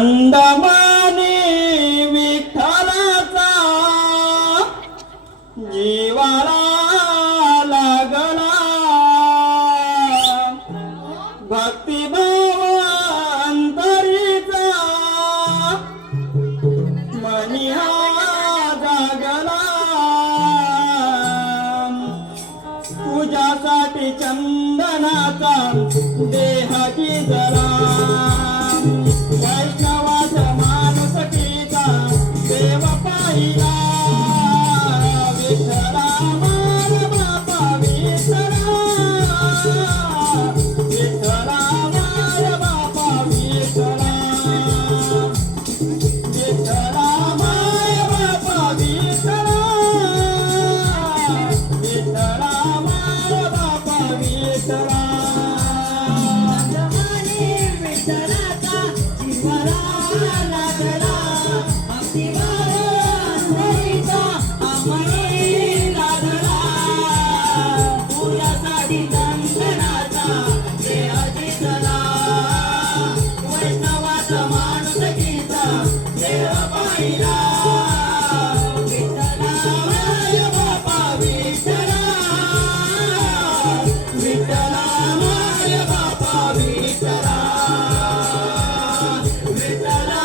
चंदमाने विठ्ठलाचा जीवाला लागला भक्तिभाव अंतरीचा मनी हा जागला तुझ्यासाठी चंदनाचा देहाची जला वैष्णवाचा माणूस कीचा देव पाहिला विठ्ठला मार बापा विठ्ठला विठ्ठला मार बापा विठ्ठला विठ्ठला माय बापा विठ्ठला विठ्ठला मार बापा विठ्ठला विठ्ठला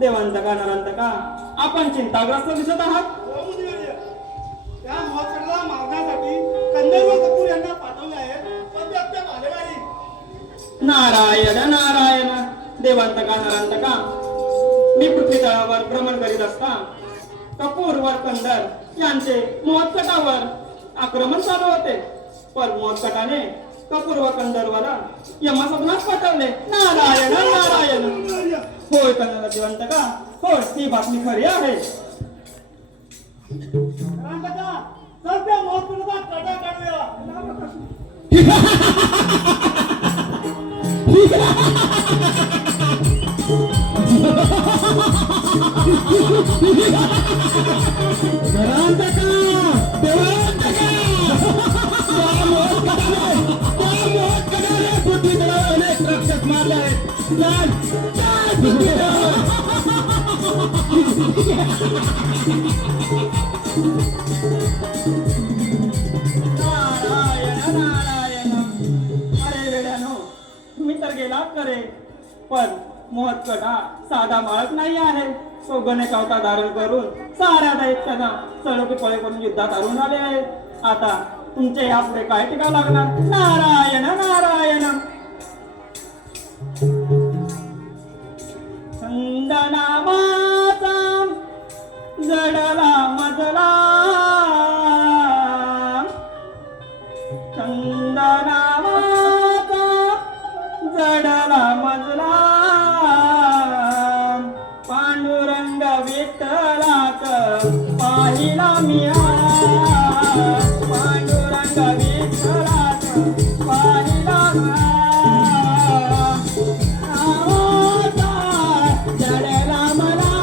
देवांतका नरांतका आपण चिंताग्रस्त दिसत आहात. हो मुनिवर्य, त्या महोत्सवाला मारण्यासाठी कंदर्व कपूर यांना पाठवले आहे, पण ते अद्याप आले नाही. नारायण नारायण. देवांतका नरांतका मी पृथ्वी तळावर भ्रमण करीत असता कपूर वर कंदर यांचे महोत्सवावर आक्रमण चालू होते, पण महोत्सवाने कपूर व कंदरवर यमसदनास पाठवले. नारायण नारायण. मुनिवर्य, होय कन्नड देवांतका, होय ही बातमी खरी आहे. रांगता, सध्या महोत्सवाचा काटा काढूया. नारायण नारायण. अरे वेड्यानो, तुम्ही तर गेलात करे, पण मोहत्कटा साधा माळच नाही आहे. तो गणेकावटा धारण करून साऱ्या दैत्यांना चढोकी पळे करून युद्धात हरून आले आहेत. आता तुमच्या यापुढे काय टिकावं लागणार. नारायण नारायण. चंदनामाचा जडला मजला, चंदनामाचा जडला मजला, पांडुरंग विठ्ठलाच पाहिला मी आज, पांडुरंग विठ्ठलाच पाहिला मी आज. नावाचा जडला मला,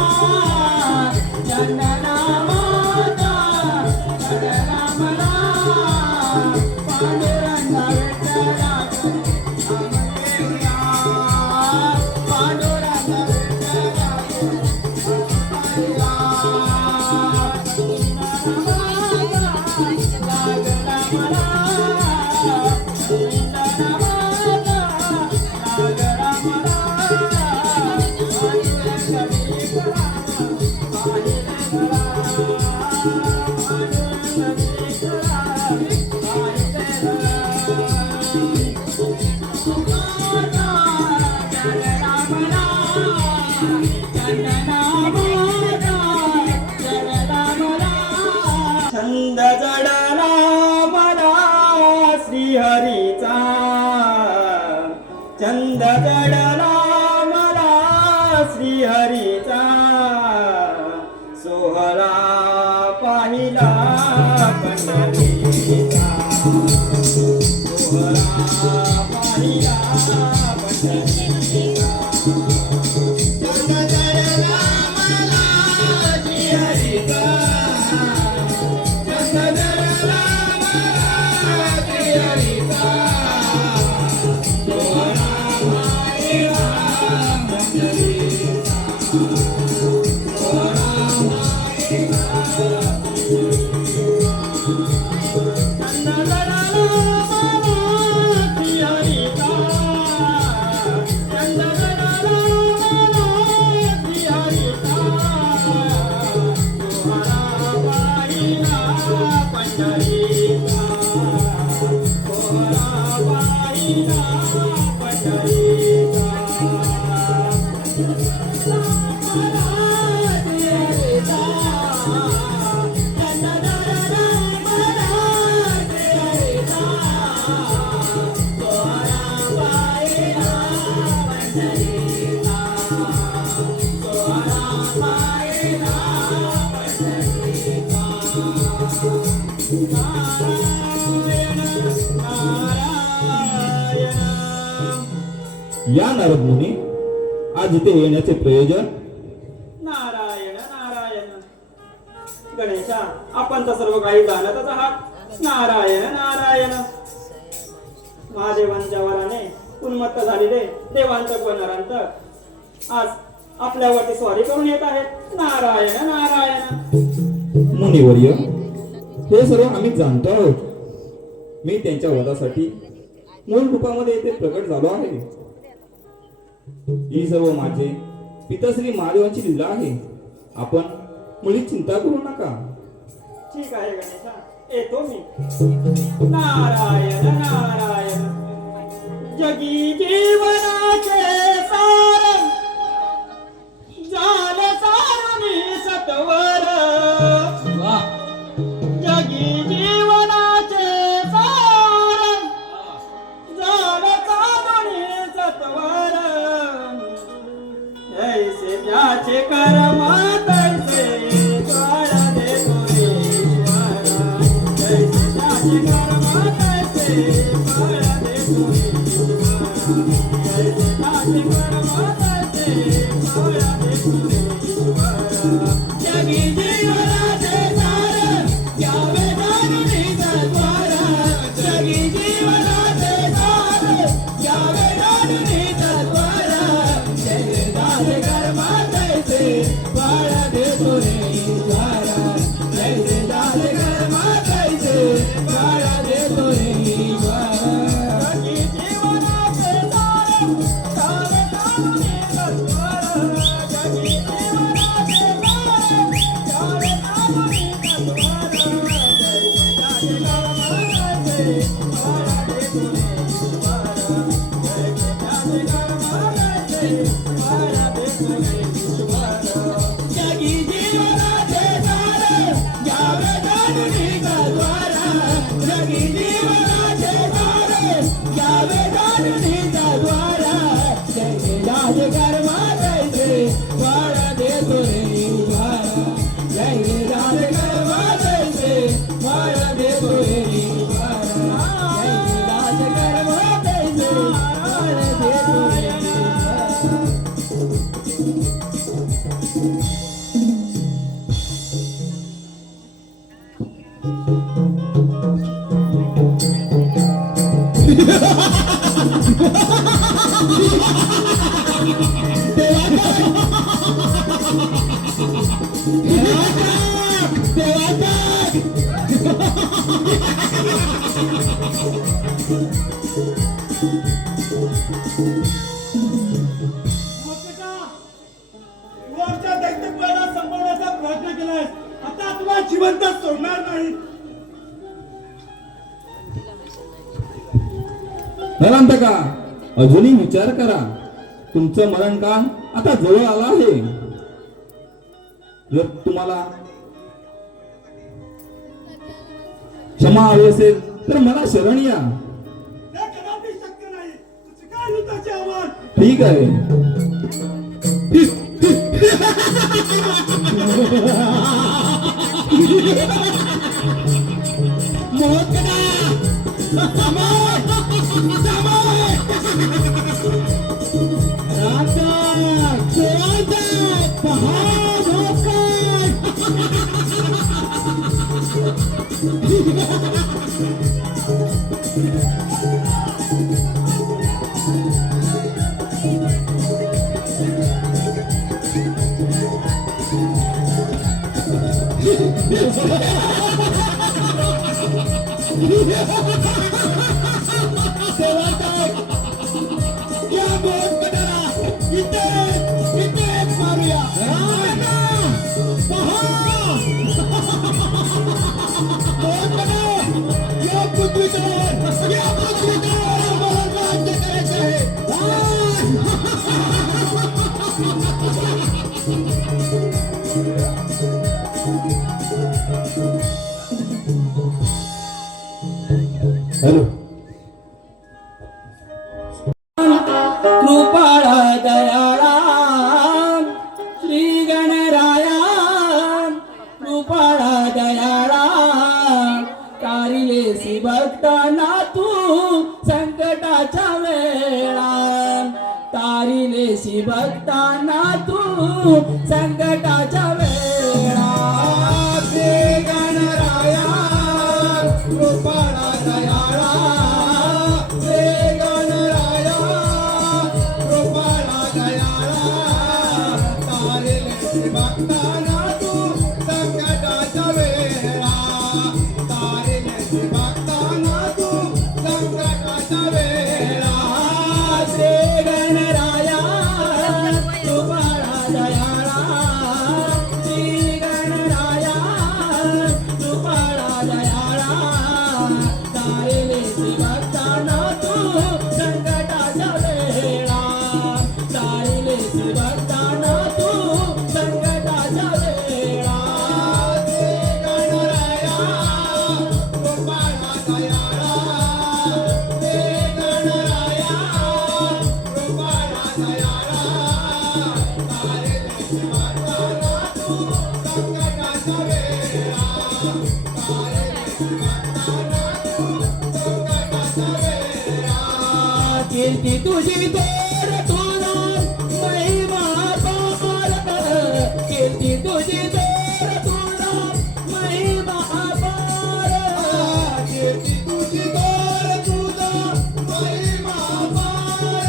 चंदनामाचा जडला मला, पांडुरंग विठ्ठलाच पांडुरंग छंद जडला मला श्रीहरीचा, छंद जडला मला श्रीहरीचा, सोहळा पाहिला पंढरीचा, सोहळा पाहिला पंढरीचा. छंद जडला मला श्रीहरीचा, Oh, या नारद मुनी आज इथे येण्याचे प्रयोजन. नारायण नारायण. गणेशा, आपण तर सर्व काही जाणतच आहात. नारायण नारायण. महादेवांच्या वराने उन्मत्त झालेले देवांतक व नरांतक आज आपल्यावरती स्वारी करून येत आहेत. नारायण नारायण. मुनिवर्य, हे सर्व आम्ही जाणतो आहोत. मी त्यांच्या वधासाठी मूळ रूपामध्ये येथे प्रकट झालो आहे. ही सर्व माझे पिताश्री महादेवांची लीला आहे. आपण मुळी चिंता करू नका. ठीक आहे गणेशा, येतो मी. नारायण नारायण. जगी जीवनाचे सार जाल सारुनी सत्वर. जगी जीवनाचे सार जाल सारुनी सत्वर. ऐसे त्याचे कर्म तैसे द्वार देतो ईश्वर. ऐसे त्याचे कर्म तैसे द्वार देतो ईश्वर. ऐसे त्याचे कर्म तैसे द्वार देतो ईश्वर. जगी जीवनाचे सार घ्यावे जाणूनी सत्वर. जगी जीवनाचे सार घ्यावे जाणूनी सत्वर. जगदाचे कर्म तैसे फळ देतो रे ईश्वर. जगदाचे कर्म तैसे फळ देतो रे ईश्वर. जगी जीवनाचे सार घ्यावे जाणूनी सत्वर. जगी जीवनाचे सार घ्यावे जाणूनी सत्वर. जगदाचे कर्म तैसे फळ देतो रे ईश्वर. जगदाचे कर्म तैसे फळ देतो रे ईश्वर. जगी जीवनाचे सार घ्यावे जाणूनी सत्वर. जगी जीवनाचे सार घ्यावे जाणूनी सत्वर. जगदाचे कर्म तैसे फळ देतो रे ईश्वर. जगदाचे कर्म तैसे फळ देतो रे ईश्वर. जगदाचे कर्म तैसे फळ देतो रे ईश्वर. वरच्या दैत्यकुळाला संपवण्याचा प्रयत्न केलाय. आता तुला जिवंत सोडणार नाही. नरांतका, अजूनही विचार करा. तुमचं मरण काळ आता जवळ आला आहे. जर तुम्हाला क्षमा हवी असेल तर मला शरण या. हे कदापि शक्य नाही. तुझे काय युद्धाचे आव्हान. ठीक आहे. हॅलो. कृपाळ दयाळा श्री गणराया. कृपाळ दयाळा बघताना तू संकटाच्या वेळा तारिलेशी बघताना तू संकटाच्या वेळा श्री गणराया कृपाळा दयाळा श्री गणराया कृपाळा दयाळा तारिलेशी बघताना तू संकटाच्या वेळा तारिलेशी बघताना तू संकटाच्या वेळा श्री गणराया कृपाळा दयाळा श्री गणराया कृपाळा दयाळा तारिलेशी बघताना तू संकटाच्या वेळा तारिलेशी बघताना तू संकटाच्या वेळा गणराया कृपाळा दयाळा श्री गणराया कृपाळा दयाळा तारिलेशी बघताना तू संकटाच्या वेळा तारिलेशी बघताना तू संकटाच्या वेळा कीर्ती तुझी तोर तुझा महिमा पार कीर्ती तुझी तोर तुझा महिमा पार कीर्ती तुझी तोर तुझा महिमा पार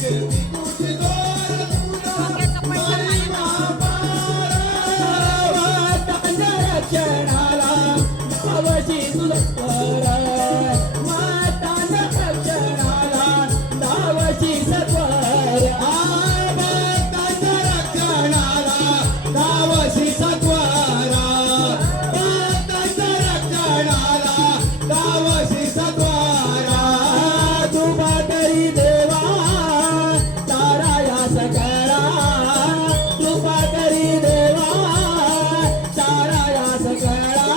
कीर्ती तुझी तोर तुझा महिमा पार मातांच्या रक्षणाला धावशी सुलभर मातांच्या रक्षणाला धावशी सत्वर मातांच्या रक्षणाला धावशी सत्वरा मातांच्या रक्षणाला धावशी सत्वरा तुबा तरी देवा तारा या सकळा तुबा तरी देवा तारा या सकळा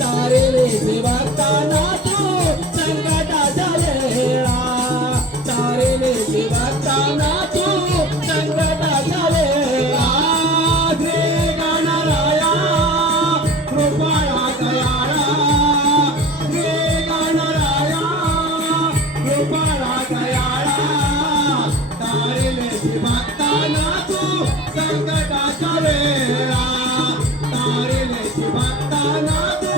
तारेले बघताना तू संकटाच्या वेळा तारेले बघताना तू संकटाच्या वेळा श्री गणराया कृपाळा दयाळा श्री गणराया कृपाळा दयाळा तारिलेशी बघताना तू संकटाच्या वेळा तारिलेशी बघताना तू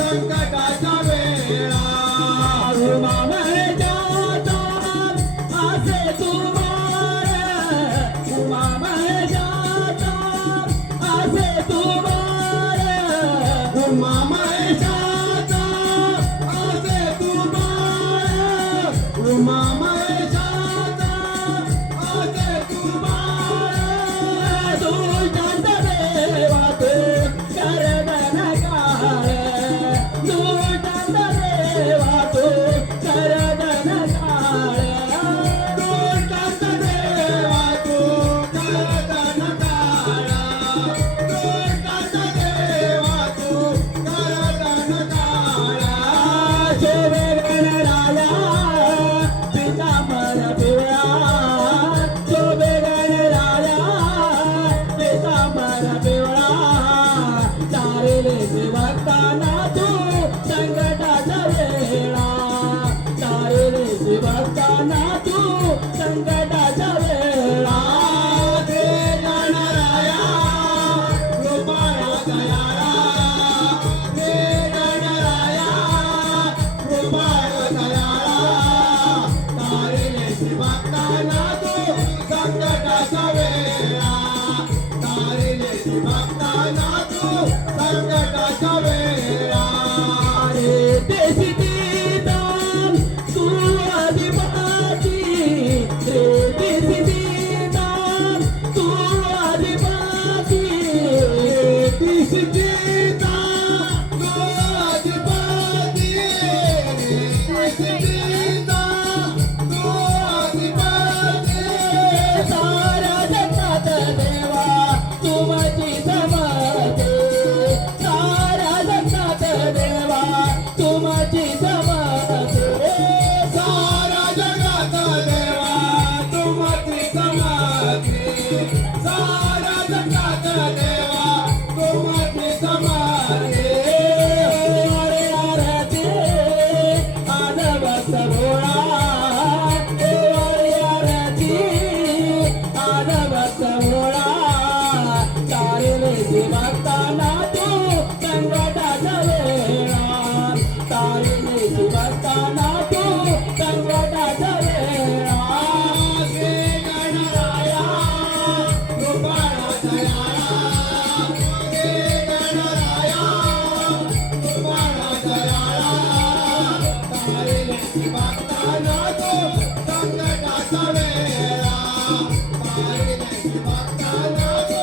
संकटाच्या वेळा उमा महेशाचा असे तुम्हार उमा महेशाचा असे तुम्हार उमा महेशाचा असे तुम्हार उमा महेशाचा असे तुम्हार दुर्गंध देवा तू करदन काळ दुर्गंध देवा तू करदन काळ दुर्गंध देवा तू करदन काळा दुर्गंध देवा तू करदन काळा शोभे गणराया पितांबर पिवळा शोभे गणराया पितांबर पिवळा तारेले बघताना तू संकटाच्या वेळा तारेले बघताना तू संकटाच्या वेळा श्री गणराया कृपाळा दयाळा श्री गणराया कृपाळा दयाळा तारिलेशी बघताना तू संकटाच्या वेळा तारिलेशी बघताना तू संकटाच्या वेळा अरे देशी गीतां तू आदिवासी रे देशी गीतां तू आदिवासी देशी गीता गोआदिवासी देशी गीता गोआदिवासी सारा जगतात देवा तू माझी समजते सारा बघताना तू संकटाच्या वेळा ताईने बघताना तू संकटाच्या वेळा श्री गणराया कृपाळा दयाळा श्री गणराया कृपाळा दयाळा ताईने बघताना तू संकटाच्या वेळा ताईने बघताना तू